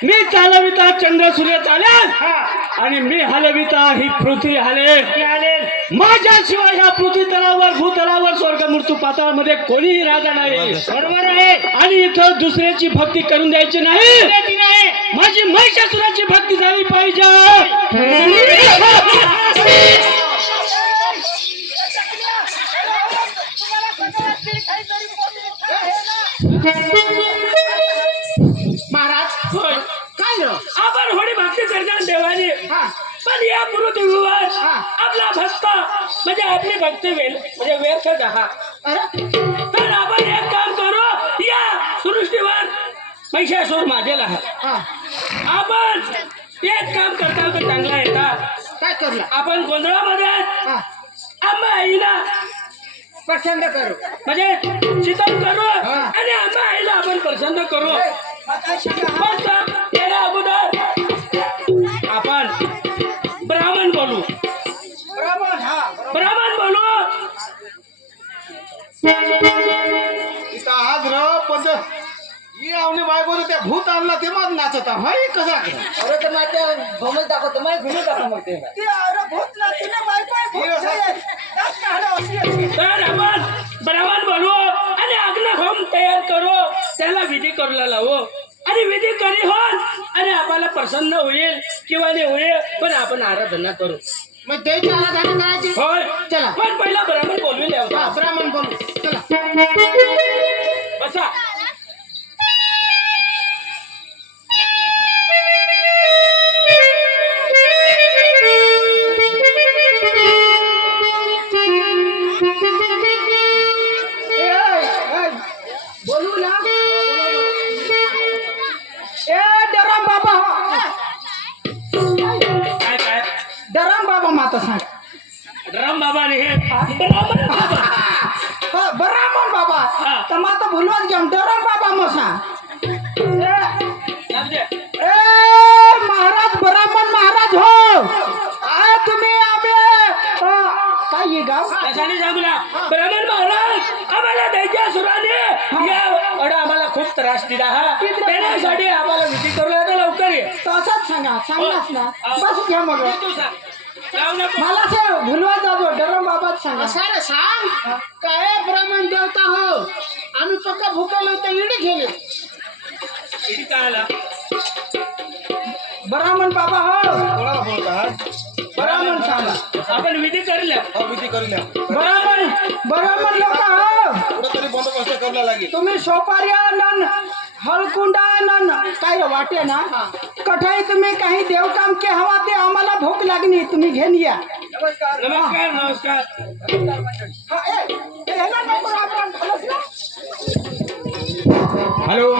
मी चालविता चंद्र सूर्य चालेल आणि मी हलविता ही पृथ्वी हलेल. माझ्याशिवाय ह्या पृथ्वी तलावर भूतलावर स्वर्ग मृत्यू पाताळामध्ये कोणीही राजा नाही. बरोबर आहे. आणि इथं दुसऱ्याची भक्ती करून द्यायची नाही. माझी महिषासुराची भक्ती झाली पाहिजे. महाराज होय. काय रे? आपण होडी भक्ती करतात देवानी, पण या पृथ्वीवर आपला भक्त म्हणजे आपली भक्ती वेल म्हणजे व्यर्थ दहा. तर आपण एक काम करू, या सृष्टीवर महिषासूर माझेल आहात. आपण एक काम करता तर चांगला येतात. काय करला? आपण गोंधळामध्ये आंबा आईला प्रचंड करू. म्हणजे शीतल करू आणि आंबा आईला आपण प्रसन्न करू. मग त्याला अगोदर आपण ब्राह्मण बोलू. ब्राह्मण बोलू. इथं आज र पण आवने बायको त्या भूत आणला ते मग नाचत हाय कसा. अरे तर मग ते भोमल दाखवतो, मग घुमून दाखव मग ते. तर आपण ब्राह्मण बोलू आणि अग्निहोम तयार करू. त्याला विधी करूला लावू आणि विधी करी होईल आणि आपल्याला प्रसन्न होईल किंवा नाही होईल, पण आपण आराधना करू. मग देवीची आराधना करायची. होय. चला. पण पहिला ब्राह्मण बोलवी द्या. ब्राह्मण बोलू. चला. बसा. बोलू ना. ए डराम बाबा, काय काय डराम बाबा माता सांग. राम बाबा रे हे ब्राह्मण बाबा. ब्राह्मण बाबा तर माता भुलवाच घेऊन डराम बाबा मग सांग. जाऊ दे. ए महाराज, ब्राह्मण महाराज हो. तुम्ही आम्ही काय हे गाव? कशाने सांगूला? ब्राह्मण महाराज आम्हाला दैत्या सुराने या एवढा आम्हाला खूप त्रास दिला. त्यासाठी आम्हाला विधी करू आता लवकर ये. तसंच सांगा. सांगलास ना. बस घ्या मग. तू सांग. जाऊ नको. मला ते भुलवा जातो. डराम बाबाच सांगा. सारे सांग काय ब्राह्मण देवता हो. आम्ही पक्का भुकलो तर इडी गेले. किती काय आला? ब्राह्मण बाबा हो. कोणाला बोलत आहात? ब्राह्मण सांगा. आपण विधी करूया. विधी करूया. ब्राह्मण लोक हो. कुठं तरी बंदोबस्त करायला लागेल. तुम्ही सोपारी हळकुंडा काय वाटे ना कठाई तुम्ही काही देवकाम के हवा ते आम्हाला भूक लागली तुम्ही घेऊन या नमस्कार नमस्कार नमस्कार हा, याला नको आपण घालत ना. हॅलो,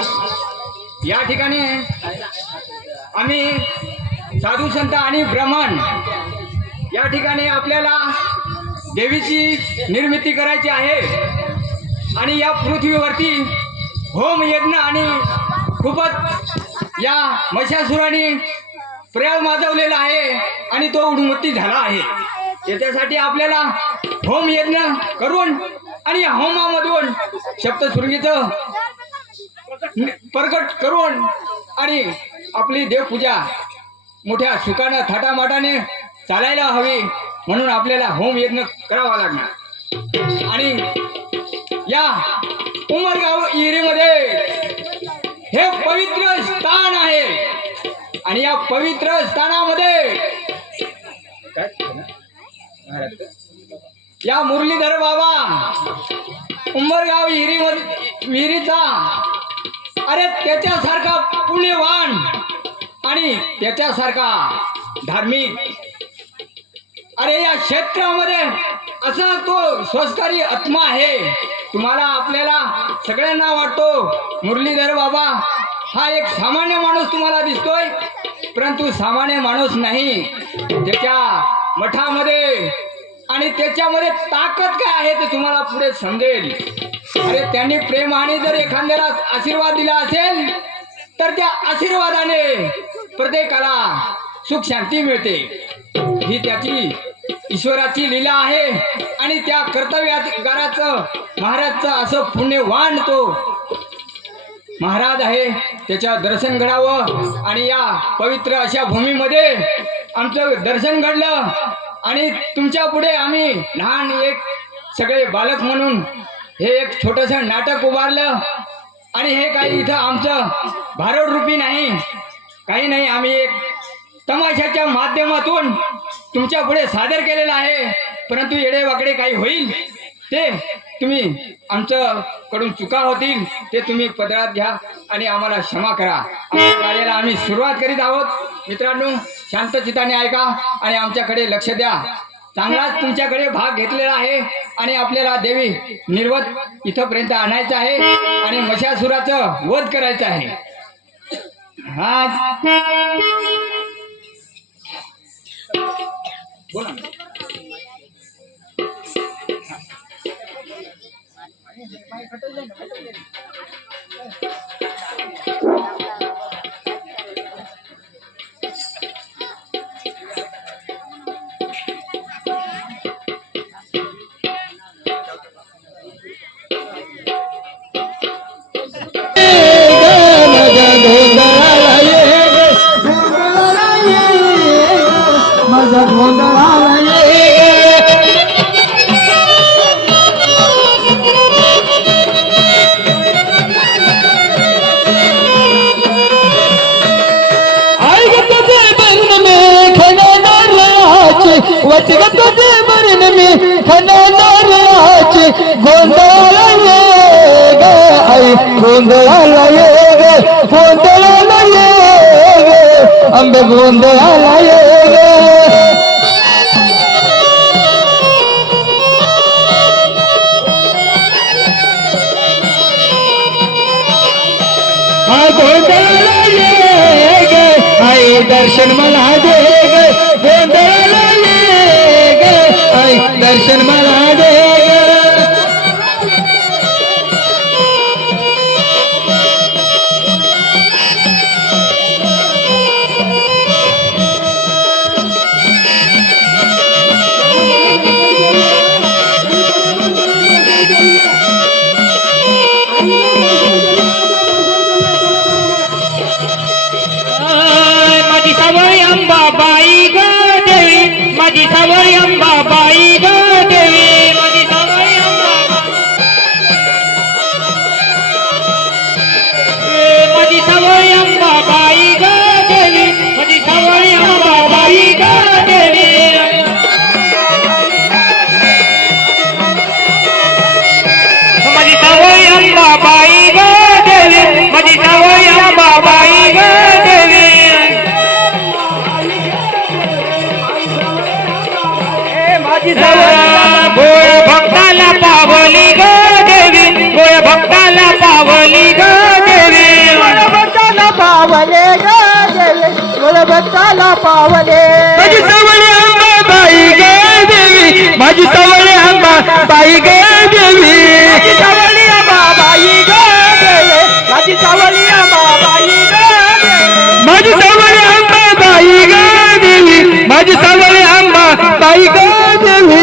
या ठिकाणी आम्ही साधू संत आणि ब्राह्मण या ठिकाणी आपल्याला देवीची निर्मिती करायची आहे आणि या पृथ्वीवरती होम यज्ञ आणि खूपच या महिषासुराने प्रयोग माजवलेला आहे आणि तो उन्मत्ती झाला आहे. त्याच्यासाठी आपल्याला होम यज्ञ करून आणि या होमामधून सप्तशृंगीचं प्रकट करून आणि आपली देवपूजा मोठ्या सुखानं थाटामाटाने चालायला हवी म्हणून आपल्याला होम यज्ञ करावा लागणार. आणि या उमरगाव इरीमध्ये हे पवित्र स्थान आहे आणि या पवित्र स्थानामध्ये या मुरलीधर बाबा उमरगाव विहिरीचा अरे त्याच्यासारखा पुण्यवान आणि त्याच्यासारखा धार्मिक अरे या क्षेत्रामध्ये असा तो संस्कारी आत्मा आहे. तुम्हाला आपल्याला सगळ्यांना वाटतो मुरलीधर बाबा हा एक सामान्य माणूस तुम्हाला दिसतोय, परंतु सामान्य माणूस नाही. त्याच्या मठामध्ये आणि त्याच्यामध्ये ताकद काय आहे ते तुम्हाला पुढे समजेल. अरे त्यांनी प्रेमाने जर एखाद्याला आशीर्वाद दिला असेल तर त्या आशीर्वादाने प्रत्येकाला सुख शांती मिळते. ही त्याची ईश्वराची लीला आहे आणि त्या कर्तव्यगाराचं महाराजचं असं पुण्यवान तो महाराज आहे. त्याच्या दर्शन घडावं आणि या पवित्र अशा भूमीमध्ये आमचं दर्शन घडलं आणि तुमच्या पुढे आम्ही लहान एक सगळे बालक म्हणून हे एक छोटंसं नाटक उभारलं. आणि हे काही इथं आमचं भारूड रूपी नाही, काही नाही. आम्ही एक तमाशाच्या माध्यमातून तुमच्या पुढे सादर केलेलं आहे. परंतु येडेवाकडे काही होईल ते तुम्ही आमचं कडून चुका होतील ते तुम्ही पदरात घ्या आणि आम्हाला क्षमा करा. आमच्या कार्याला आम्ही सुरुवात करीत आहोत. मित्रांनो, शांतचित्ताने ऐका आणि आमच्याकडे लक्ष द्या. चांगलाच तुमच्याकडे भाग घेतलेला आहे आणि आपल्याला देवी निर्वत इथंपर्यंत आणायचं आहे आणि महिषासुराचं वध करायचं आहे. हा बोला ना. वचगत दे बरन में खनाची गोंधळा ये ग आई गोंधळा ये ग गोंधळा ये ग अंबे गोंधळा ये ग गोंधळा ये ग आई दर्शन मला दे ग गोंधळा दर्शन मला दे माझी सवय अंबाबाई ग देवी माझी सवय अंबाबाई ग देवी माझी सवय माझी सवय अंबाबाई ग देवी माझी सवय अंबाबाई ग देवी माझी सवय अंबाबाई ग देवी माझी सवय भक्ताला पावले माझी सावळी अंबाबाई ग देवी माझी सावळी अंबाबाई ग देवी माझी सावली अंबाबाई ग देवी माझी सावली अंबाबाई ग देवी माझी सावळी अंबाबाई ग देवी माझी सावळी अंबाबाई ग देवी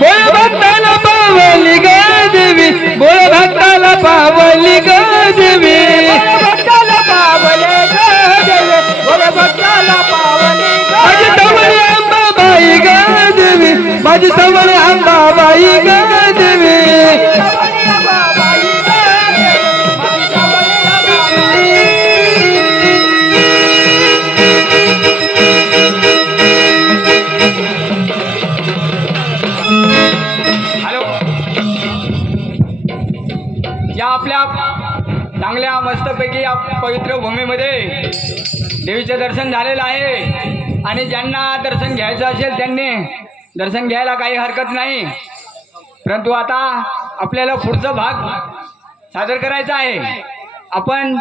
बोल भक्ताला पावली ग देवी बोल भक्ताला पावली ग देवी भक्ताला पावले ग देवी बोले भक्ताला पावले ग माझी सावळी अंबाबाई ग देवी माझी सावळी अंबाबाई ग देवी सावली अंबाबाई ग देवी माझी सावली अंबाबाई हॅलो या आपल्या चांगल्या मस्तपैकी या पवित्र भूमीमध्ये देवीचे दर्शन झालेलं आहे आणि ज्यांना दर्शन घ्यायचं असेल त्यांनी दर्शन घ्यायला काही हरकत नाही. परंतु आता आपल्याला पुढचा भाग सादर करायचा आहे. आपण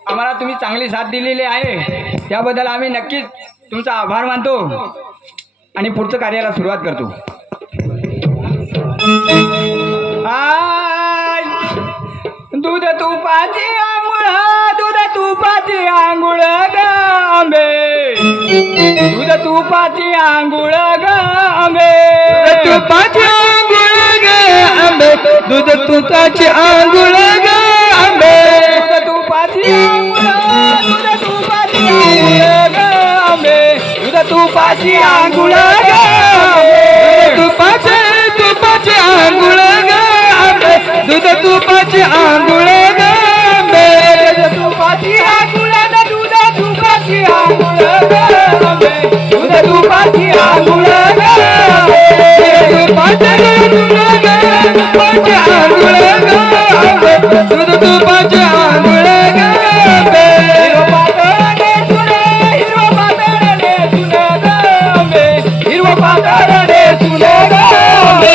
आम्हाला तुम्ही चांगली साथ दिलेली आहे त्याबद्दल आम्ही नक्कीच तुमचा आभार मानतो आणि पुढचं कार्याला सुरुवात करतो. आय दूध तुपाची आंघोळ दूध तुपाची आंघोळ गांबे दूध तुपाची आंघोळ गांबे तुपाची आंघोळ ग आंबे दूध तुपाची आंघोळ ग आंबे दूध तुपाची आंघोळ दूध तुपाची आंघोळ गांबे दूध तुपाची आंघोळ गांबे तुपाची आंघोळ ग आंबे दूध तुपाची आंघोळ ग आंबे तुपाची आंघोळ दूध तुपाची आंघोळ गांबे दूध तुपाची आंघोळ तुपाची आंघोळ ग आंबे दूध तुपाची आंघोळ ग आंबे हिरवा पातळने सुने गांबे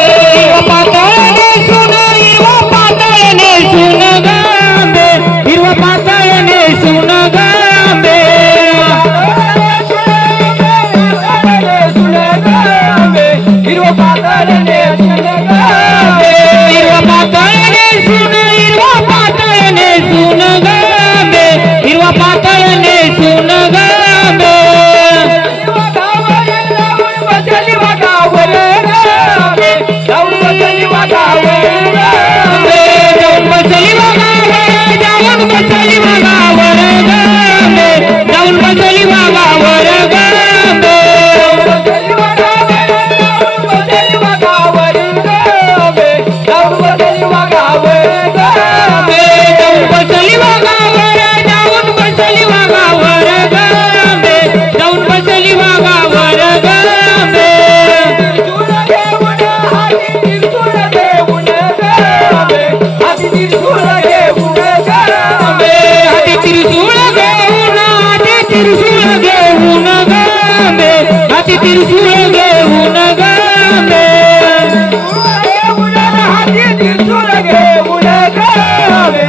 पाताळने सुन हिरवा पाताळने सुन गांबे हिरवा पाताळने सुन गांबे हिरवा पातळने सुने गांबे हिरवा पाताळने सुन हिरवा पाताळने सुन गांबे हिरवा पाताळने सुन गांबे बसली वागावर गांबे जाऊन बसली वागावर गांबे जाऊन बसली वागावर जाऊन बसली वागावर गांबे जाऊन बसली वागावर गांबे बसली वागावर गांबे जाऊन बसली वागावर गांबे जाऊन बसली वागावर जाऊन बसली वागावर गांबे जाऊन बसली वागावर गांबे हाती त्रिशूळ घेऊन गांबे हाती त्रिशूळ घेऊन हाती त्रिशूळ घेऊन गांबे हाती त्रिशूळ घेऊन गांबे हाती त्रिशूळ घेऊन गांबे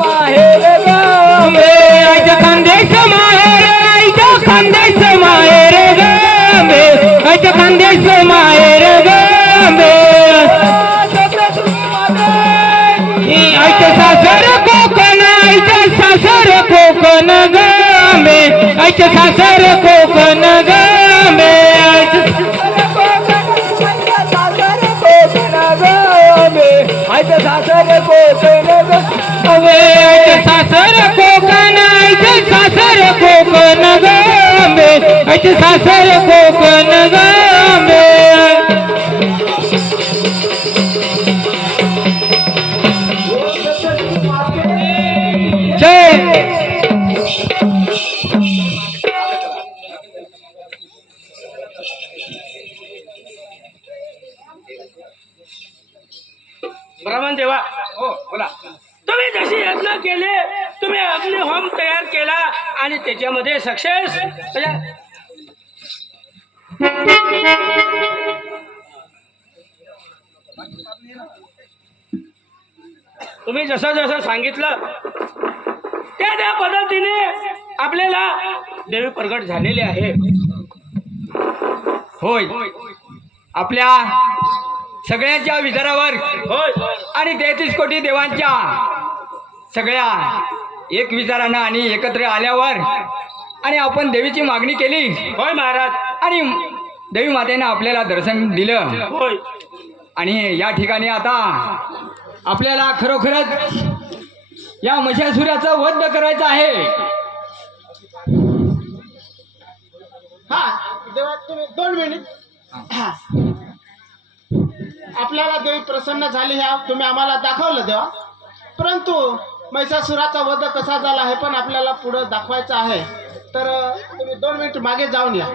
माहेर गांबे आईच्या खानदेश माहेर आईच्या खानदेश माहेर गांबे आईच्या खानदेश माहेर गांबे आईचं सासर कोकण आईचं सासर कोकण गांबे आईचं सासर कोकण गांबे आईचं सासर कोकण गांबे आईचं सासर कोकण आईचं सासर कोकण गांबे आईचं सासर कोकण गांबे ब्राह्मण देवा, हो बोला. तुम्ही जशी यत्न केले, तुम्ही अग्नी होम तयार केला आणि त्याच्यामध्ये सक्सेस तुम्ही जसं जसं सांगितलं त्या त्या पद्धतीने आपल्याला देवी प्रगट झालेली आहे. होय आपल्या सगळ्यांच्या विचारावर होय आणि 33 कोटी देवांच्या सगळ्या एक विचारानं आणि एकत्र आल्यावर आणि आपण देवीची मागणी केली होय महाराज. आणि देवी मातेनं आपल्याला दर्शन दिलं होय आणि या ठिकाणी आता आपल्याला खरोखरच या महिषासुराचा वध करायचा आहे. हा देवा तुम्ही 2 मिनिट. हा. आपल्याला देवी प्रसन्न झाली ह्या तुम्ही आम्हाला दाखवलं देवा, परंतु महिषासुराचा वध कसा झाला हे पण आपल्याला पुढे दाखवायचं आहे. तर तुम्ही 2 मिनिट मागे जाऊन या.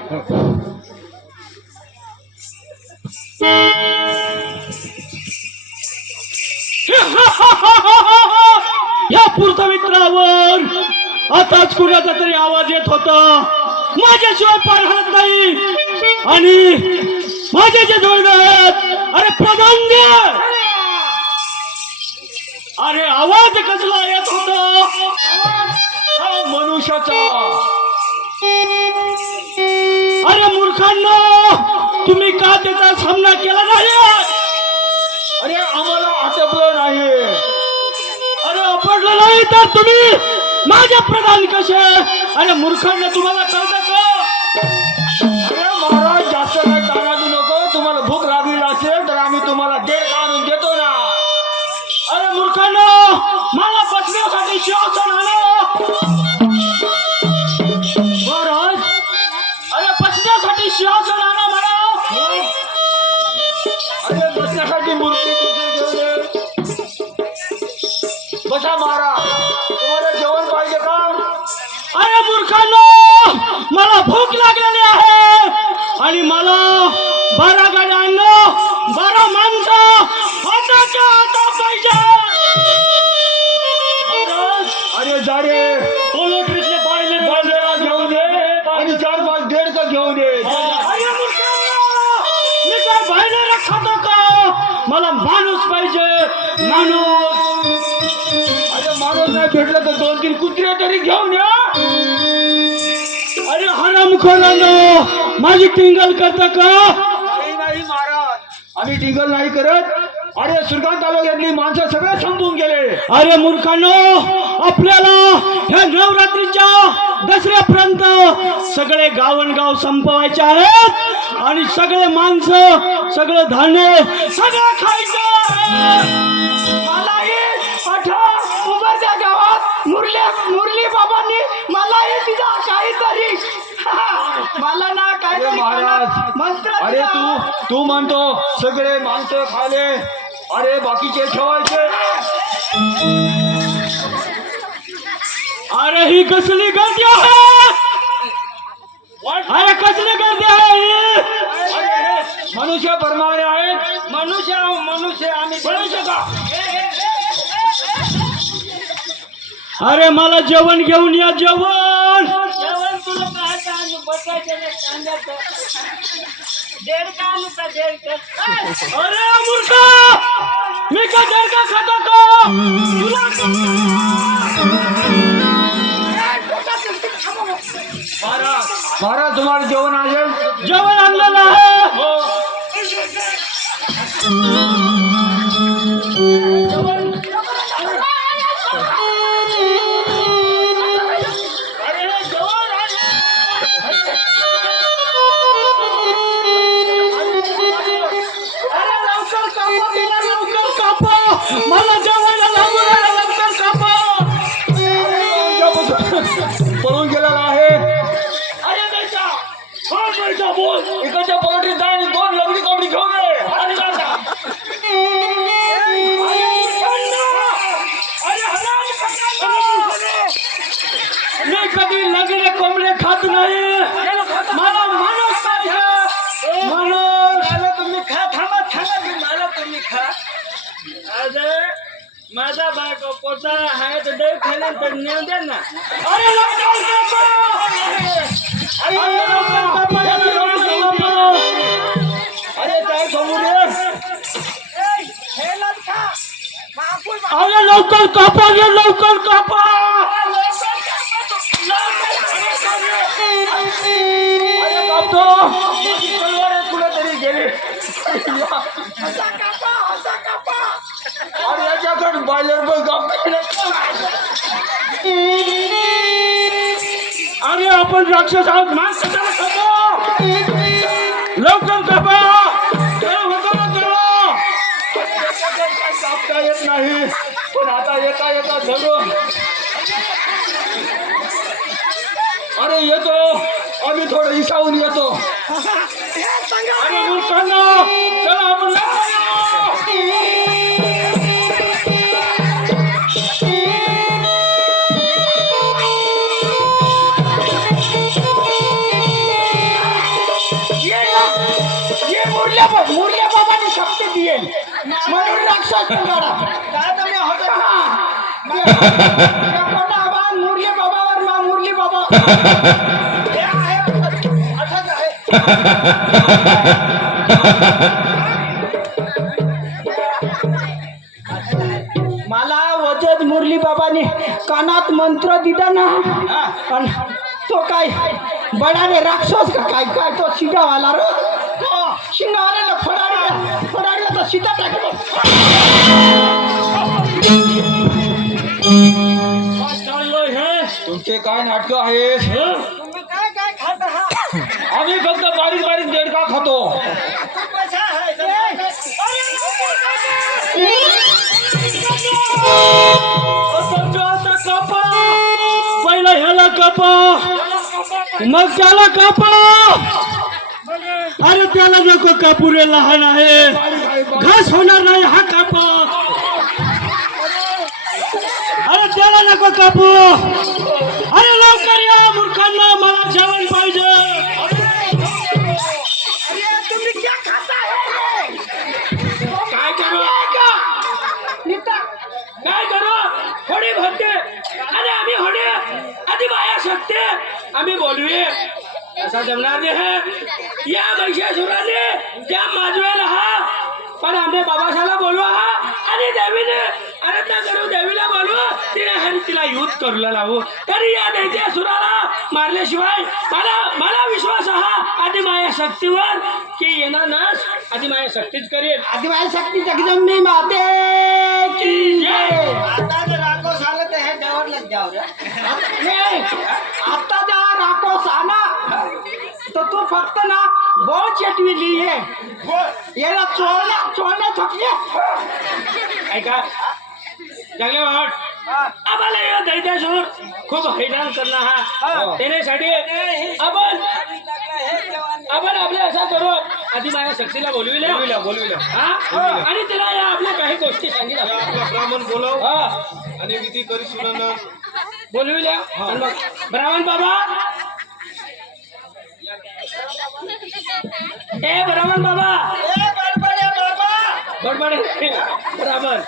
या पृथ्वीतरावर आताच कुणाचा तरी आवाज येत होता. माझ्याशिवाय पार हलत नाही आणि माझ्याच्या डोळ्यात अरे प्रधान अरे आवाज कसला येत होता मनुष्याचा. अरे मूर्खांनो, तुम्ही का त्याचा सामना केला नाही? अरे आम्हाला आटपलं नाही. अरे आपडलं नाही तर तुम्ही माझ्या प्रधान कसे? अरे मूर्खांना तुम्हाला कळतं का? अरे महाराज जास्त काय काढू नको. तुम्हाला भूक लागली असेल तर आम्ही तुम्हाला देड आणून देतो ना. अरे मूर्खांनो, मला बसण्यासाठी सिंहासन आणा. महाराज अरे बसण्यासाठी सिंहासन आणा मला. अरे बसण्यासाठी मूर्ती बसा महाराज. तुम्हाला जेवण पाहिजे का? अरे मूर्खांनो, मला भूक लागलेली आहे आणि मला 12 गाड्या अन्न 12 माणसं हाताच्या हातात पाहिजे. अरे जा रे, पोलोट्रीतले पाहिले घेऊन दे आणि 4-5 1.5 घेऊन दे. अरे मूर्खांनो, मी काय बाहेर खातो का? मला माणूस पाहिजे, माणूस. अरे माणूस नाही भेटला तर 2-3 कुत्रे तरी घेऊन या. अरे हरामखोरांनो, माझी टिंगल करता का? नाही महाराज, आम्ही टिंगल नाही करत. अरे सुरगाव तालुक्यातली माणसं सगळे संपून गेले. अरे मूर्खांनो, आपल्याला ह्या नवरात्रीच्या दसऱ्यापर्यंत सगळे गावनगाव संपवायचे आहेत आणि सगळे माणसं सगळं धान्य सगळं खायचं. मलाही उभरच्या गावात मुरली बाबांनी मलाही तिचा काहीतरी मला ना काय महाराज मंत्र अरे तू म्हणतो सगळे माणसं खाले, अरे बाकीचे ठेवायचे. अरे ही कसली गर्दी आहे? अरे कसली गर्दी आहे ही? मनुष्य परमाने आहेत. मनुष्य आम्ही मनुष्य का? अरे मला जेवण घेऊन या, जेवण. जेवण तुला काय आणू बसायचं नाही कांद्याचं. 1.5 आणू का 1.5? अरे मूर्ख, मी का जर का खातो का? तुला महाराज तुम्हाला जेवण आहे जेवण आणलेलं आहे. अरे लवकर कापा तिला, लवकर कापा, मला जेवायला लागू राहिलं, लवकर कापा. पळून गेलेला आहे. अरे बैठा, कोण बैठा बोल. इकडच्या पोल्ट्रीत जा आणि 2 लंगडी कोंबडी घेऊन ये. अरे बैठा. मी कधी लगडे कोंबडे खात नाही. मला माणूस पाहिजे, माणूस. तुम्ही खा, थांबा तुम्ही मला तुम्ही खा. अरे माझा बायको पोता आहे तर देव खाली तर नेऊन दे ना. अरे लवकर कापा. अरे लवकर कापा, लवकर कापा. अरे काय समोर ये. अरे लवकर कापा रे, लवकर कापा. अरे कापतो. माझी तलवार आहे कुठेतरी गेली. अरे याच्याकडे बायलर पण कापतो. अरे आपण राक्षस आहोत, मांस कशाला खातो. लवकर कापा. कापता येत नाही पण आता येता येता धरून. अरे येतो आम्ही थोडं इशावून येतो. अरे मूर्खांनो, चला आपण मुरल्या बाबाने शक्ती दिली म्हणून राक्षस निघाला. मुरली बाबावर मा मुरली बाबा मला वजद मुरली बाबाने कानात मंत्र दिला ना, आणि तो काय बडाने राक्षस का काय काय तो शिंगावाला रो शिंगावाला फडाडला तर सीता टाकतो. चाललोय हे. तुमचे काय नाटक आहे. आम्ही फक्त बारीक बारीक देडका खातो. आता कापा, पहिला ह्याला कापा, मग त्याला कापा. अरे त्याला नको कापू रे, लहान आहे, घास होणार नाही. हा कापा. अरे त्याला नको कापू. अरे लवकर या मूर्खांना, मला जेवण पाहिजे. काय करू, काय करू. होडी भरते आणि आम्ही होडी आधी बाया शकते आम्ही बोलवी. असा जमणार नाही है. या महिषासुराने त्या माजवेला हा, पण आमच्या बाबासाला बोलवा हा, आणि देवीने आराधना करू, देवीला बोलवा. तिने तिला युद्ध करूला लावू. तरी या दैत्यासुराला मारल्याशिवाय मला विश्वास हा आदिमाया शक्तीवर की येणार नाश आदिमाया शक्तीच करेल. आदिवासी शक्ती जगदंबी माते की जय. आता जा राको साना तर तू फक्त ना बळ चेटविली ये याला चोळण्या थकले. ऐका चांगले वाट आम्हाला या दैत्यासूर खूप हैराण करणार हा. त्याच्यासाठी आपण आपले असा करू, आधी माझ्या शक्तीला बोलविल्या हा, आणि तिला या आपल्या काही गोष्टी सांगितल्या. ब्राह्मण बोलव हा, आणि विधी करी सुनानं बोलविल्या. आणि मग ब्राह्मण बाबा, ए ब्राह्मण बाबा, बडबडे ब्राह्मण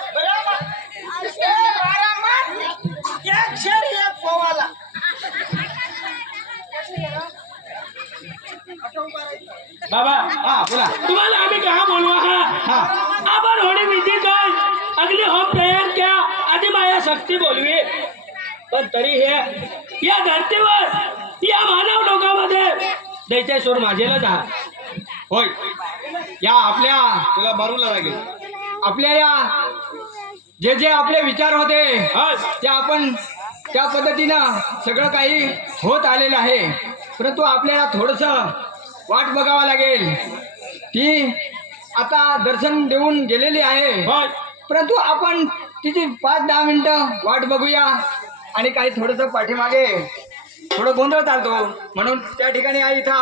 बाबा, हा बोला. तुम्हाला आम्ही कहा बोलवा हा. आपण होडी विधी काय अगली होम तयार क्या आधी माया शक्ती बोलवी. पण तरी हे या धरतीवर या मानव लोकांमध्ये दैत्यासूर माझेला जा. होय, या आपल्या तुला मारूला लागेल. आपल्या या जे जे आपले विचार होते हा, ते आपण त्या पद्धतीनं सगळं काही होत आलेलं आहे. परंतु आपल्याला थोडंसं वाट बघावं लागेल. ती आता दर्शन देऊन गेलेली आहे, होय. परंतु आपण तिची 5-10 मिनिटं वाट बघूया. आणि काही थोडंसं पाठीमागे थोडं गोंधळ चालतो, म्हणून त्या ठिकाणी इथं